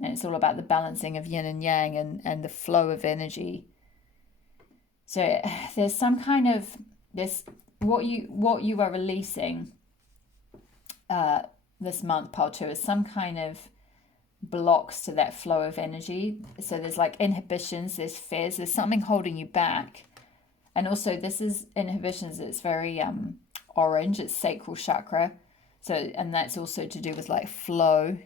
and it's all about the balancing of yin and yang, and the flow of energy. So there's some kind of this, what you are releasing this month, part 2, is some kind of blocks to that flow of energy. So there's like inhibitions, there's fears, there's something holding you back. And also this is inhibitions, it's very orange, it's sacral chakra. So, and that's also to do with like flow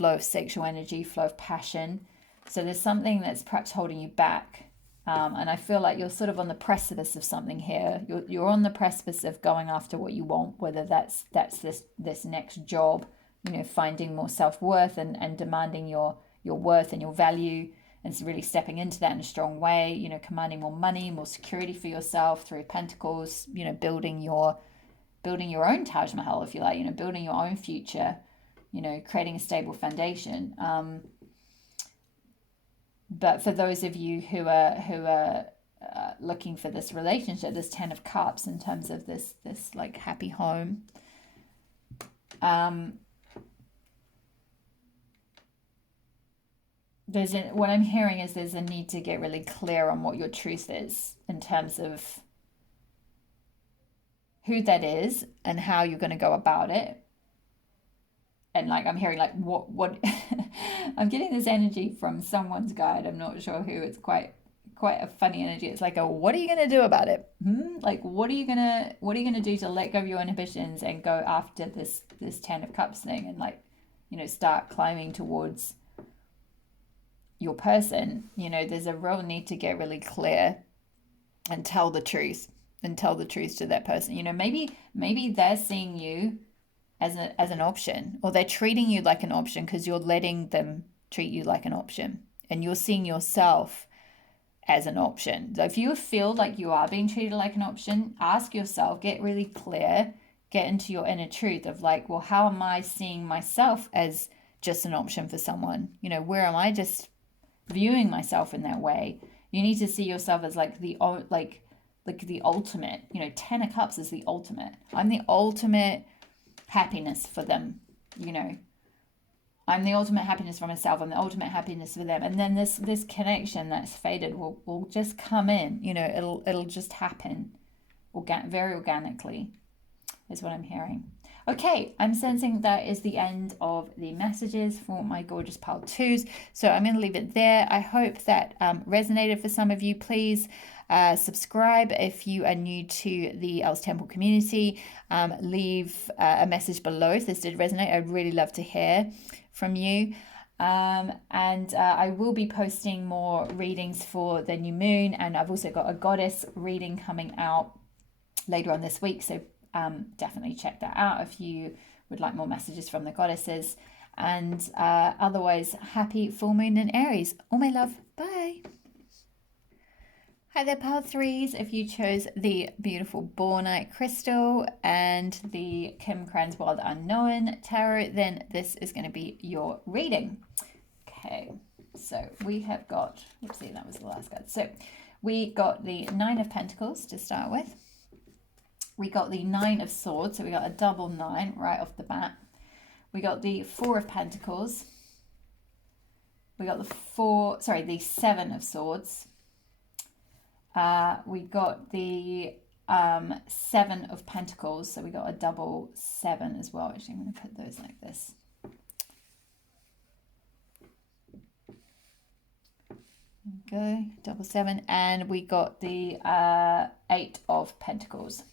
of sexual energy, flow of passion. So there's something that's perhaps holding you back. And I feel like you're sort of on the precipice of something here. You're on the precipice of going after what you want, whether that's this next job, you know, finding more self-worth and demanding your worth and your value, and really stepping into that in a strong way, you know, commanding more money, more security for yourself through Pentacles, you know, building your own Taj Mahal, if you like, you know, building your own future, you know, creating a stable foundation. But for those of you who are looking for this relationship, this Ten of Cups, in terms of this like happy home, what I'm hearing is there's a need to get really clear on what your truth is in terms of who that is and how you're going to go about it. And like, I'm hearing like what I'm getting this energy from someone's guide. I'm not sure who. It's quite a funny energy. It's like, what are you going to do about it? Like, what are you gonna do to let go of your inhibitions and go after this Ten of Cups thing? And like, start climbing towards your person, there's a real need to get really clear and tell the truth to that person. Maybe they're seeing you as an option, or they're treating you like an option because you're letting them treat you like an option, and you're seeing yourself as an option. So if you feel like you are being treated like an option, ask yourself, get really clear, get into your inner truth of like, well, how am I seeing myself as just an option for someone? Where am I just viewing myself in that way? You need to see yourself as like the ultimate. 10 of Cups is the ultimate. I'm the ultimate happiness for them. I'm the ultimate happiness for myself. I'm the ultimate happiness for them. And then this connection that's faded will just come in. It'll just happen, very organically, is what I'm hearing. Okay, I'm sensing that is the end of the messages for my gorgeous pile twos. So I'm going to leave it there. I hope that resonated for some of you. Please subscribe if you are new to the Elle's Temple community. Leave a message below if this did resonate. I'd really love to hear from you. And I will be posting more readings for the new moon, and I've also got a goddess reading coming out later on this week, so definitely check that out if you would like more messages from the goddesses. And otherwise, happy full moon in Aries. All my love. Bye. Hi there, pile threes. If you chose the beautiful Bornite crystal and the Kim Cran's Wild Unknown tarot, then this is going to be your reading. Okay, so we have got, oopsie, that was the last card. So we got the Nine of Pentacles to start with. We got the Nine of Swords, so we got a double 9 right off the bat. We got the Four of Pentacles. We got the Seven of Swords. We got the Seven of Pentacles, so we got a double 7 as well. Actually, I'm going to put those like this. There we go, double 7, and we got the 8 of Pentacles.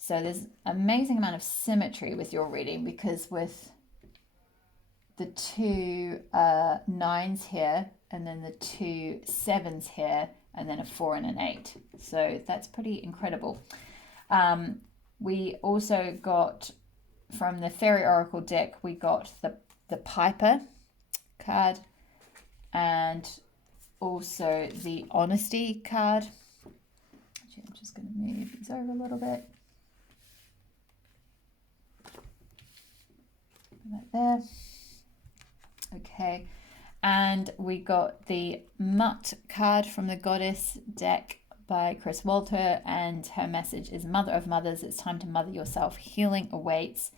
So there's an amazing amount of symmetry with your reading, because with the 2 9s here, and then the 2 7s here, and then a 4 and an 8. So that's pretty incredible. We also got, from the Fairy Oracle deck, we got the Piper card, and also the Honesty card. Actually, I'm just going to move these over a little bit. Put that there. Okay. And we got the Mutt card from the Goddess deck by Chris Walter, and her message is Mother of Mothers, it's time to mother yourself, healing awaits.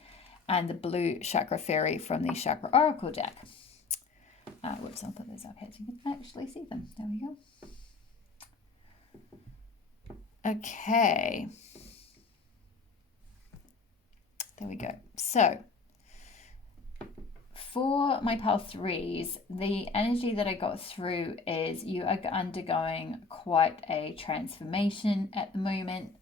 And the Blue Chakra Fairy from the Chakra Oracle deck. Whoops, I'll put those up here so you can actually see them. There we go. Okay. There we go. So, for my pile threes, the energy that I got through is you are undergoing quite a transformation at the moment.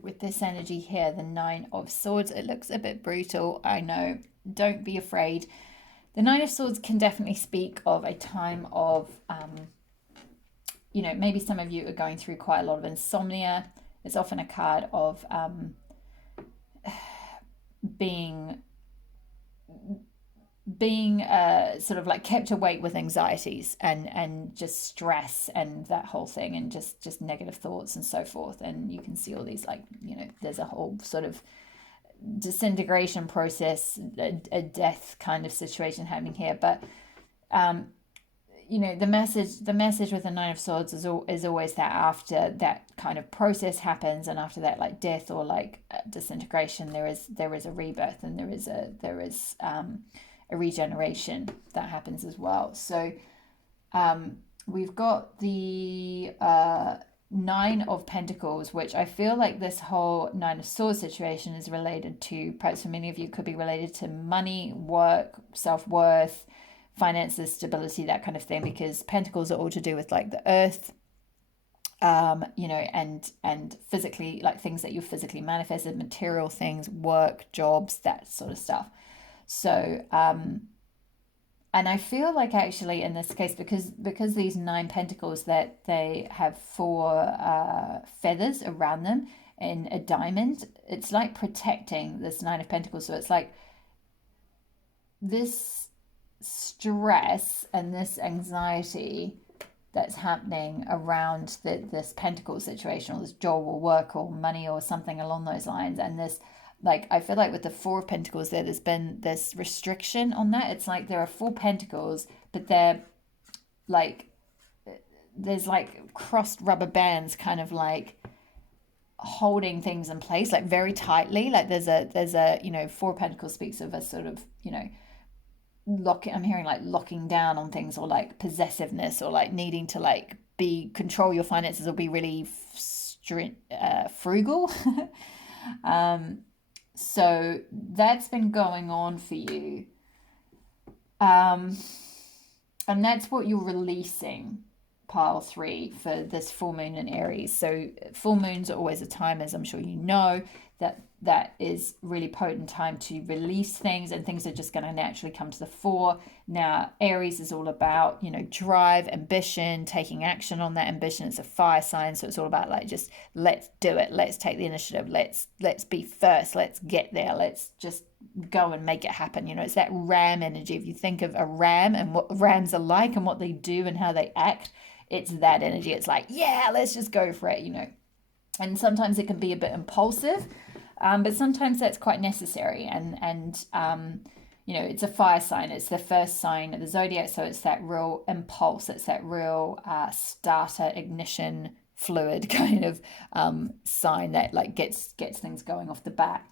With this energy here, the Nine of Swords, it looks a bit brutal, I know. Don't be afraid. The Nine of Swords can definitely speak of a time of, maybe some of you are going through quite a lot of insomnia. It's often a card of being sort of like kept awake with anxieties and just stress and that whole thing, and just negative thoughts and so forth. And you can see all these, like, there's a whole sort of disintegration process, a death kind of situation happening here. But the message with the Nine of Swords is always that after that kind of process happens, and after that, like death or like disintegration, there is a rebirth, and there is a regeneration that happens as well. So we've got the Nine of Pentacles, which I feel like this whole Nine of Swords situation is related to, perhaps for many of you, could be related to money, work, self-worth, finances, stability, that kind of thing, because Pentacles are all to do with like the earth, and physically, like things that you physically manifested, material things, work, jobs, that sort of stuff. So and I feel like actually in this case, because these nine pentacles, that they have four feathers around them in a diamond, it's like protecting this nine of pentacles. So it's like this stress and this anxiety that's happening around this pentacle situation, or this job or work or money or something along those lines. And this, like, I feel like with the four of pentacles there's been this restriction on that. It's like there are four pentacles, but they're like, there's like crossed rubber bands kind of like holding things in place, like very tightly. Like there's a you know, four of pentacles speaks of a sort of, you know, I'm hearing like locking down on things, or like possessiveness, or like needing to like be control your finances, or be really frugal. So that's been going on for you, and that's what you're releasing, pile 3, for this full moon in Aries. So full moons are always a time, as I'm sure you know, that is really potent time to release things, and things are just going to naturally come to the fore. Now Aries is all about, you know, drive, ambition, taking action on that ambition. It's a fire sign, so it's all about like, just let's do it, let's take the initiative, let's be first, let's get there, let's just go and make it happen. You know, it's that ram energy. If you think of a ram and what rams are like and what they do and how they act, it's that energy. It's like, yeah, let's just go for it, you know. And sometimes it can be a bit impulsive, but sometimes that's quite necessary. And you know, it's a fire sign. It's the first sign of the zodiac, so it's that real impulse. It's that real starter ignition fluid kind of sign that like gets things going off the bat.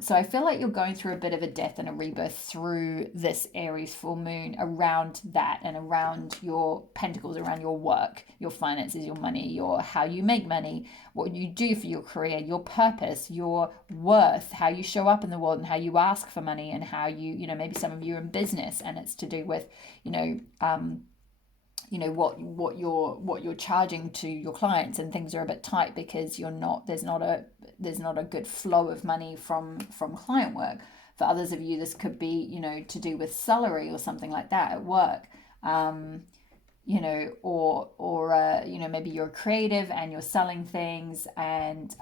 So I feel like you're going through a bit of a death and a rebirth through this Aries full moon, around that, and around your pentacles, around your work, your finances, your money, your how you make money, what you do for your career, your purpose, your worth, how you show up in the world, and how you ask for money, and how you know, maybe some of you are in business and it's to do with, you know, what you're charging to your clients, and things are a bit tight because there's not a good flow of money from client work. For others of you, this could be, you know, to do with salary or something like that at work. You know, or you know, maybe you're creative and you're selling things, and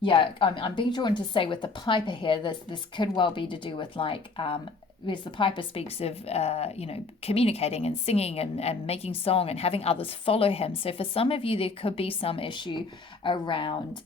yeah, I'm being drawn to say with the piper here, this could well be to do with like because the piper speaks of you know, communicating and singing and making song and having others follow him. So for some of you, there could be some issue around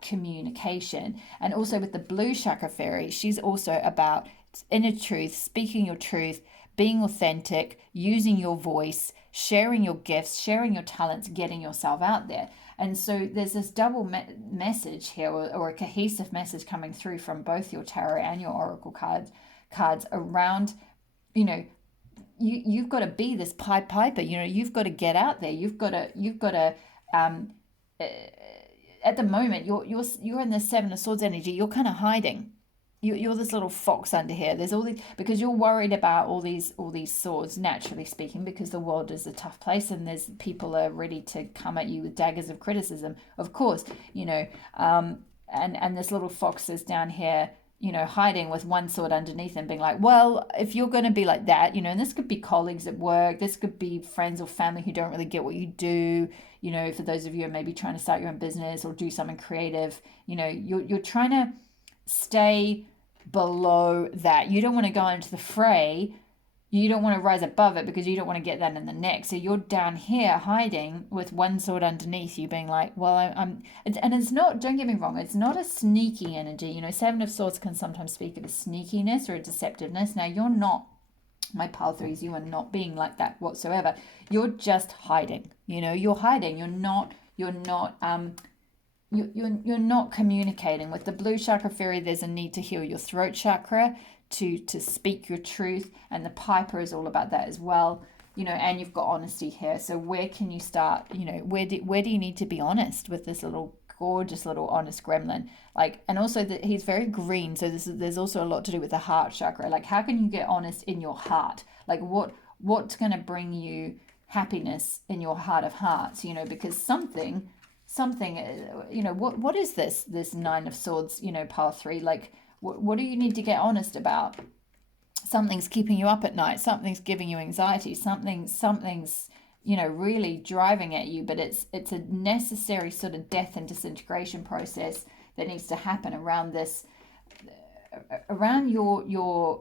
communication. And also with the blue chakra fairy, she's also about inner truth, speaking your truth, being authentic, using your voice, sharing your gifts, sharing your talents, getting yourself out there. And so there's this double message here, or a cohesive message coming through from both your tarot and your oracle cards around, you know, you've got to be this pied piper. You know, you've got to get out there. You've got to at the moment you're in the Seven of Swords energy. You're kind of hiding. You're this little fox under here. There's all these, because you're worried about all these swords, naturally speaking, because the world is a tough place and there's people are ready to come at you with daggers of criticism, of course, you know, and this little fox is down here, you know, hiding with one sword underneath and being like, well, if you're going to be like that, you know, and this could be colleagues at work, this could be friends or family who don't really get what you do, you know, for those of you who are maybe trying to start your own business or do something creative, you know, you're trying to stay below that. You don't want to go into the fray. You don't want to rise above it because you don't want to get that in the neck. So you're down here hiding with one sword underneath you, being like, well, I'm and it's not, don't get me wrong, it's not a sneaky energy. You know, Seven of Swords can sometimes speak of a sneakiness or a deceptiveness. Now, you're not, my pile threes, you are not being like that whatsoever. You're just hiding. You know, you're hiding. You're not communicating. With the blue chakra fairy, there's a need to heal your throat chakra, to speak your truth, and the piper is all about that as well, you know. And you've got honesty here. So where can you start? You know, where do you need to be honest with this little gorgeous little honest gremlin? Like, and also that he's very green, so there's also a lot to do with the heart chakra. Like, how can you get honest in your heart? Like, what's going to bring you happiness in your heart of hearts? You know, because something, you know, what is this Nine of Swords, you know, pile 3, like, What do you need to get honest about? Something's keeping you up at night, something's giving you anxiety, something's really driving at you, but it's a necessary sort of death and disintegration process that needs to happen around this, around your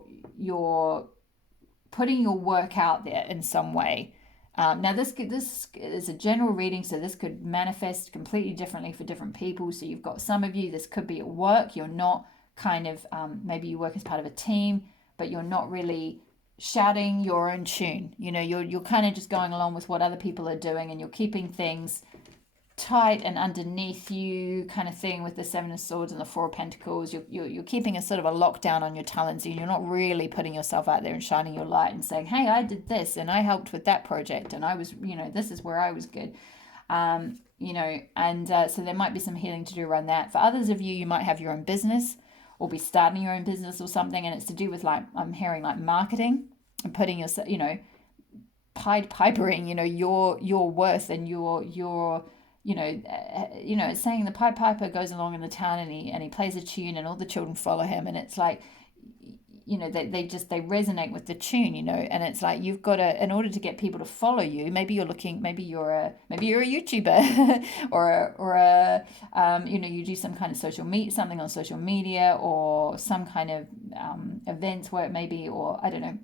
putting your work out there in some way. Now this is a general reading, so this could manifest completely differently for different people. So you've got some of you, this could be at work, you're not kind of maybe you work as part of a team, but you're not really shouting your own tune. You're kind of just going along with what other people are doing, and you're keeping things tight and underneath you, kind of thing, with the Seven of Swords and the Four of Pentacles. You're keeping a sort of a lockdown on your talents, and you're not really putting yourself out there and shining your light and saying, hey, I did this and I helped with that project, and I was, this is where I was good. So there might be some healing to do around that. For others of you, you might have your own business or be starting your own business or something, and it's to do with, like, I'm hearing, like, marketing and putting yourself, Pied Pipering, your worth and your it's saying the Pied Piper goes along in the town, and he plays a tune, and all the children follow him, and it's like, they resonate with the tune, and it's like, you've got to, in order to get people to follow you, maybe you're a YouTuber or you do some kind of something on social media, or some kind of events where it may be, or I don't know,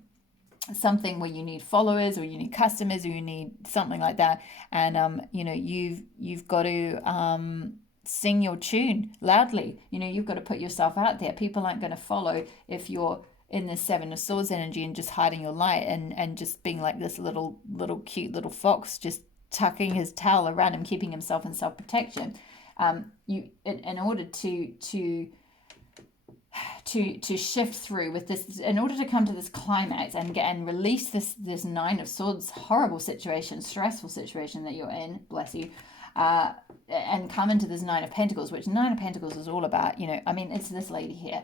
something where you need followers or you need customers or you need something like that, and you've got to sing your tune loudly. You've got to put yourself out there. People aren't going to follow if you're in the Seven of Swords energy and just hiding your light and just being like this little cute little fox, just tucking his tail around him, keeping himself in self-protection. In order to shift through with this, in order to come to this climax and release this Nine of Swords horrible situation, stressful situation that you're in, bless you, and come into this Nine of Pentacles, which Nine of Pentacles is all about, it's this lady here,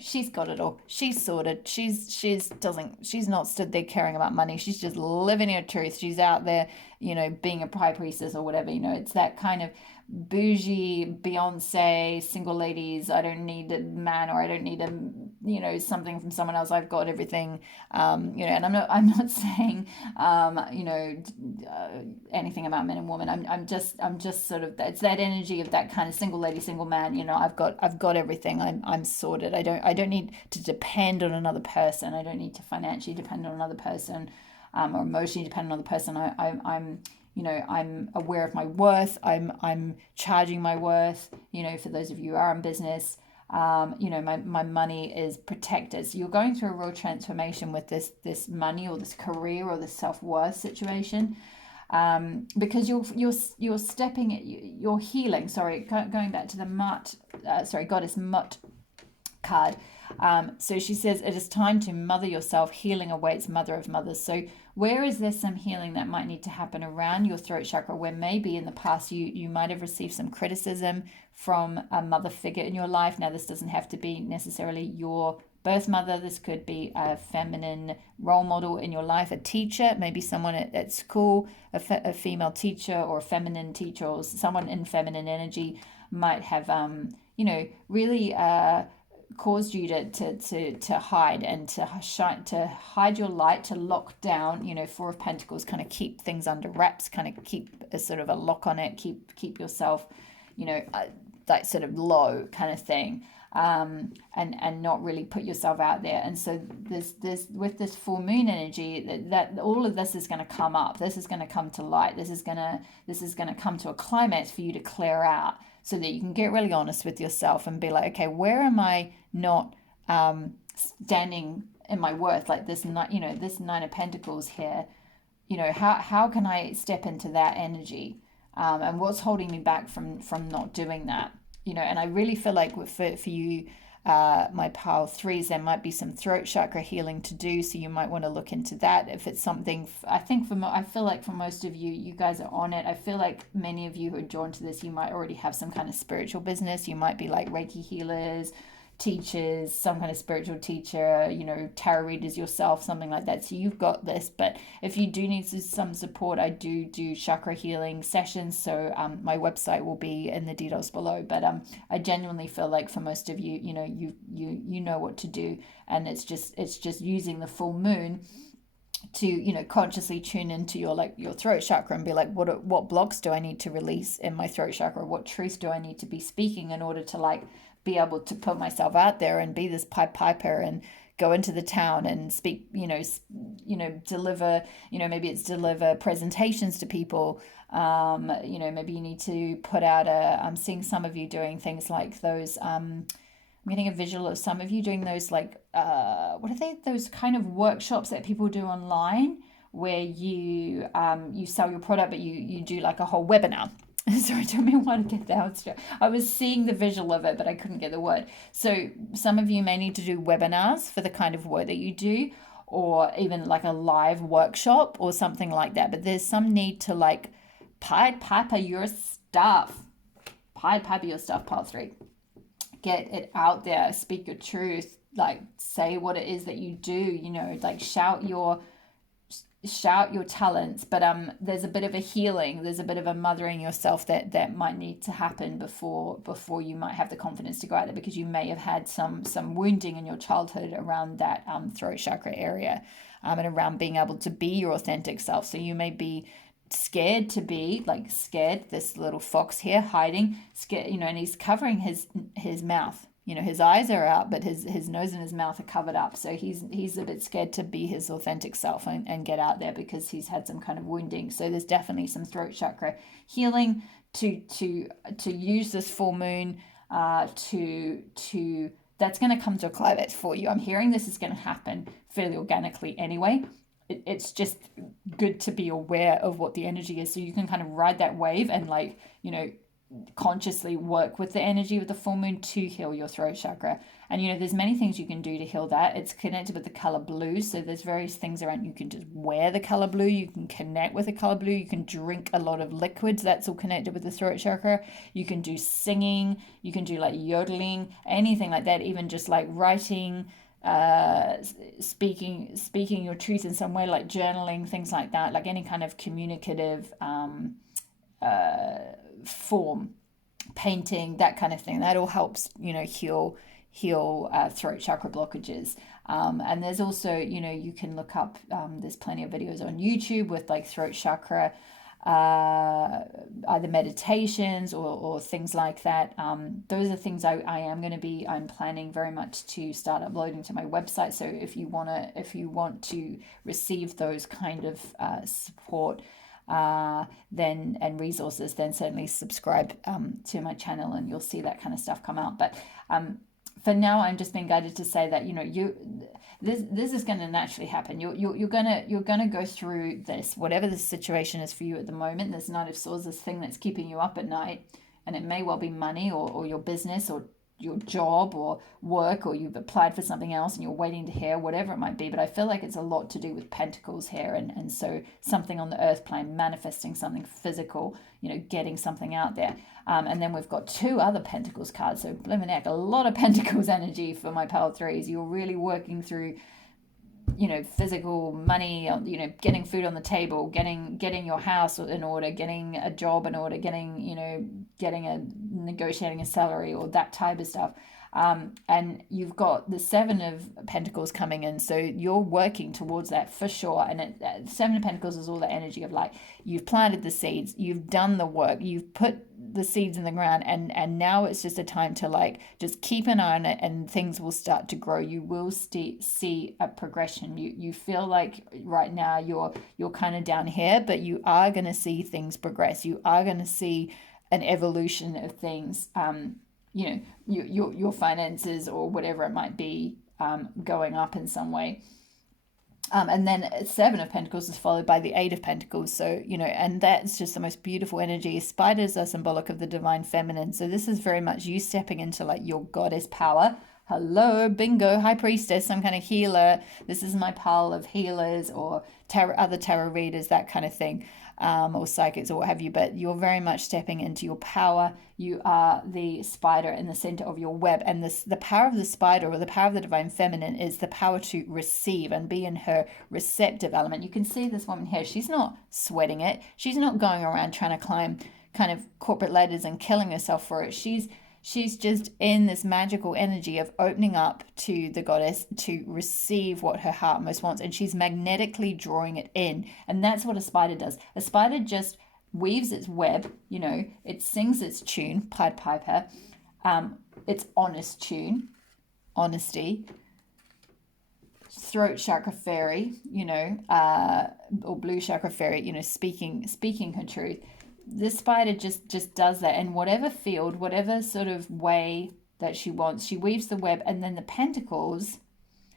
she's got it all, she's sorted, she's not stood there caring about money, she's just living her truth, she's out there, being a high priestess or whatever, it's that kind of bougie Beyonce, single ladies, I don't need a man, or I don't need something from someone else, I've got everything, and I'm not saying anything about men and women. I'm just sort of, it's that energy of that kind of single lady, single man, I've got everything, I'm sorted, I don't need to depend on another person, I don't need to financially depend on another person, or emotionally depend on another person. I'm aware of my worth. I'm charging my worth. For those of you who are in business, my money is protected. So you're going through a real transformation with this money or this career or this self-worth situation, because you're stepping, you're healing. Sorry, going back to the Goddess Mut card. So she says, it is time to mother yourself. Healing awaits, mother of mothers. So where is there some healing that might need to happen around your throat chakra, where maybe in the past you might have received some criticism from a mother figure in your life? Now, this doesn't have to be necessarily your birth mother. This could be a feminine role model in your life, a teacher, maybe someone at school, a female teacher or a feminine teacher, or someone in feminine energy might have, really caused you to hide and to hide your light, to lock down. Four of Pentacles, kind of keep things under wraps, kind of keep a sort of a lock on it, keep yourself, that sort of low kind of thing, and not really put yourself out there. And so there's with this full moon energy, that all of this is going to come up. This is going to come to light. This is going to come to a climax for you to clear out, so that you can get really honest with yourself and be like, okay, where am I not standing in my worth? Like this Nine of Pentacles here, how can I step into that energy, and what's holding me back from not doing that? And I really feel like for you, my pile threes, there might be some throat chakra healing to do, so you might want to look into that if it's something. I feel like for most of you, you guys are on it. I feel like many of you who are drawn to this, you might already have some kind of spiritual business. You might be like Reiki healers, teachers, some kind of spiritual teacher, tarot readers yourself, something like that. So you've got this. But if you do need some support, I do chakra healing sessions. So my website will be in the details below. But I genuinely feel like for most of you, you know what to do, and it's just using the full moon to consciously tune into your throat chakra and be like, what blocks do I need to release in my throat chakra? What truth do I need to be speaking in order to be able to put myself out there and be this piper and go into the town and speak, deliver, maybe it's deliver presentations to people. Maybe you need to put out I'm seeing some of you doing things like those, I'm getting a visual of some of you doing those what are they? Those kind of workshops that people do online where you sell your product, but you do like a whole webinar. Sorry, I don't mean want to get that. I was seeing the visual of it, but I couldn't get the word. So some of you may need to do webinars for the kind of work that you do, or even like a live workshop or something like that. But there's some need to Pied Piper your stuff. Pied Piper your stuff, part 3. Get it out there, speak your truth, say what it is that you do, shout your talents. But there's a bit of a healing, there's a bit of a mothering yourself that might need to happen before you might have the confidence to go out there, because you may have had some wounding in your childhood around that throat chakra area, and around being able to be your authentic self. So you may be scared to be this little fox here hiding, scared, and he's covering his mouth. His eyes are out, but his nose and his mouth are covered up. So he's a bit scared to be his authentic self and get out there because he's had some kind of wounding. So there's definitely some throat chakra healing to use this full moon to that's going to come to a climax for you. I'm hearing this is going to happen fairly organically anyway. It's just good to be aware of what the energy is, so you can kind of ride that wave and consciously work with the energy of the full moon to heal your throat chakra. And there's many things you can do to heal that. It's connected with the color blue, so there's various things around. You can just wear the color blue, you can connect with the color blue, you can drink a lot of liquids, that's all connected with the throat chakra. You can do singing, you can do yodeling, anything like that, even just writing, speaking your truth in some way, like journaling, things like that, like any kind of communicative form, painting, that kind of thing. That all helps heal throat chakra blockages. And there's also you can look up, there's plenty of videos on YouTube with throat chakra either meditations or things like that. Those are things I'm planning very much to start uploading to my website. So if you want to receive those kind of support then and resources, then certainly subscribe to my channel and you'll see that kind of stuff come out. But for now, I'm just being guided to say that this is going to naturally happen. You're gonna go through this, whatever the situation is for you at the moment. This Knight of Swords, this thing that's keeping you up at night, and it may well be money or your business or your job or work, or you've applied for something else and you're waiting to hear, whatever it might be. But I feel like it's a lot to do with pentacles here, and so something on the earth plane, manifesting something physical, getting something out there. And then we've got 2 other pentacles cards, so blimmin' heck, a lot of pentacles energy for my power 3s. You're really working through physical money, getting food on the table, getting your house in order, getting a job in order, negotiating a salary or that type of stuff. And you've got the 7 of Pentacles coming in, so you're working towards that for sure. And 7 of Pentacles is all the energy of you've planted the seeds, you've done the work, you've put the seeds in the ground, and now it's just a time to just keep an eye on it, and things will start to grow. You will see a progression. You feel like right now you're kind of down here, but you are going to see things progress. You are going to see an evolution of things. Your finances or whatever it might be going up in some way. And then 7 of Pentacles is followed by the 8 of Pentacles. So, and that's just the most beautiful energy. Spiders are symbolic of the divine feminine. So this is very much you stepping into your goddess power. Hello, bingo, high priestess, some kind of healer. This is my pile of healers or other tarot readers, that kind of thing. or psychics or what have you, but you're very much stepping into your power. You are the spider in the center of your web, and the power of the spider, or the power of the divine feminine, is the power to receive and be in her receptive element. You can see this woman here. She's not sweating it. She's not going around trying to climb kind of corporate ladders and killing herself for it. She's just in this magical energy of opening up to the goddess to receive what her heart most wants, and she's magnetically drawing it in. And that's what a spider does. A spider just weaves its web, it sings its tune, Pied Piper, its honest tune, honesty, throat chakra fairy, or blue chakra fairy, speaking her truth. This spider just does that in whatever field, whatever sort of way that she wants. She weaves the web, and then the pentacles,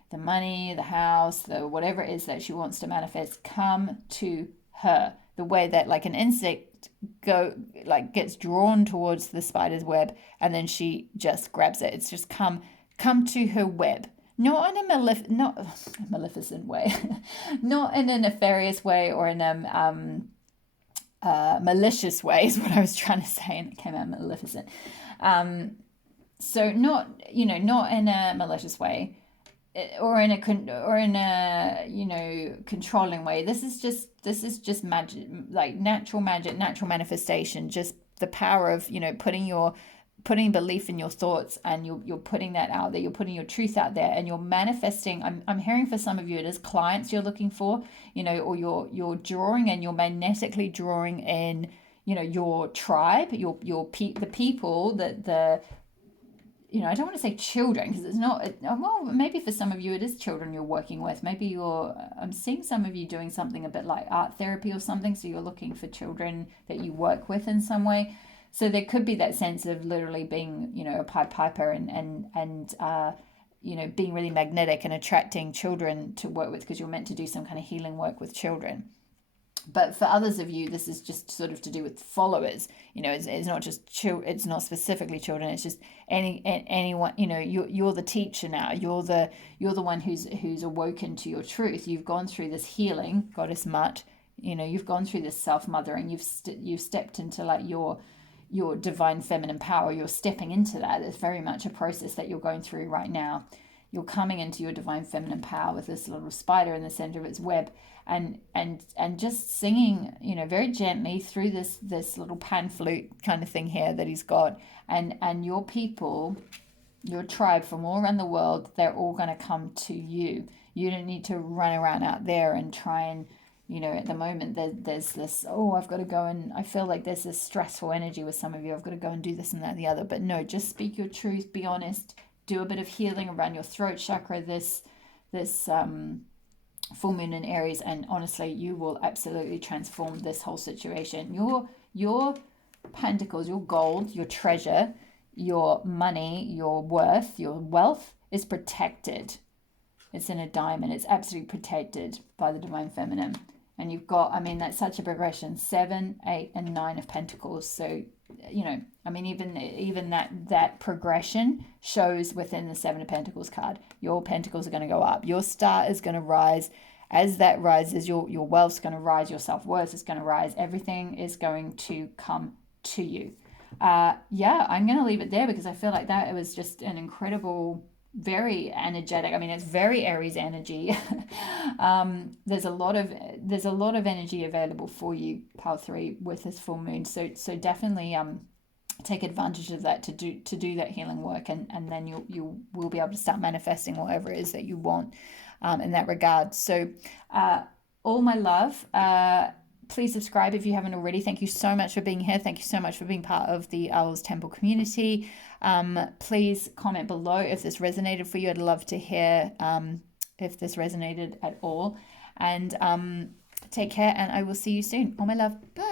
the money, the house, the whatever it is that she wants to manifest, come to her. The way that like an insect gets drawn towards the spider's web, and then she just grabs it. It's just come to her web. Not in not a maleficent way, not in a nefarious way or in a malicious way is what I was trying to say, and it came out Maleficent. So not in a malicious way, or in a controlling way. This is just magic, like natural magic, natural manifestation. Just the power of putting belief in your thoughts, and you're putting that out there. You're putting your truth out there, and you're manifesting. I'm hearing for some of you it is clients you're looking for, or you're drawing, and you're magnetically drawing in, your tribe, the people that I don't want to say children, because it's not. Well, maybe for some of you it is children you're working with. Maybe I'm seeing some of you doing something a bit like art therapy or something. So you're looking for children that you work with in some way. So there could be that sense of literally being, a Pied Piper and being really magnetic and attracting children to work with, because you're meant to do some kind of healing work with children. But for others of you, this is just sort of to do with followers. It's not just it's not specifically children. It's just anyone. You're the teacher now. You're the one who's awoken to your truth. You've gone through this healing, Goddess Mutt. You've gone through this self-mothering. You've stepped into like your divine feminine power. You're stepping into that. It's very much a process that you're going through right now. You're coming into your divine feminine power with this little spider in the center of its web, and just singing, very gently through this little pan flute kind of thing here that he's got, and your people, your tribe from all around the world, they're all going to come to you. You don't need to run around out there and try and, at the moment there's this, I've got to go, and I feel like there's this stressful energy with some of you. I've got to go and do this and that and the other. But no, just speak your truth, be honest, do a bit of healing around your throat chakra this full moon in Aries, and honestly, you will absolutely transform this whole situation. Your pentacles, your gold, your treasure, your money, your worth, your wealth is protected. It's in a diamond. It's absolutely protected by the divine feminine. And you've got, that's such a progression, 7, 8, and 9 of pentacles. So, even that progression shows within the 7 of pentacles card. Your pentacles are going to go up. Your star is going to rise. As that rises, your wealth's going to rise. Your self-worth is going to rise. Everything is going to come to you. I'm going to leave it there, because I feel like that it was just an incredible, very energetic. It's very Aries energy. There's a lot of energy available for you, Pile 3, with this full moon. So definitely take advantage of that to do that healing work, and then you will be able to start manifesting whatever it is that you want in that regard. So all my love. Please subscribe if you haven't already. Thank you so much for being here. Thank you so much for being part of the Owls Temple community. Please comment below if this resonated for you. I'd love to hear if this resonated at all. And take care, and I will see you soon. Oh, my love. Bye.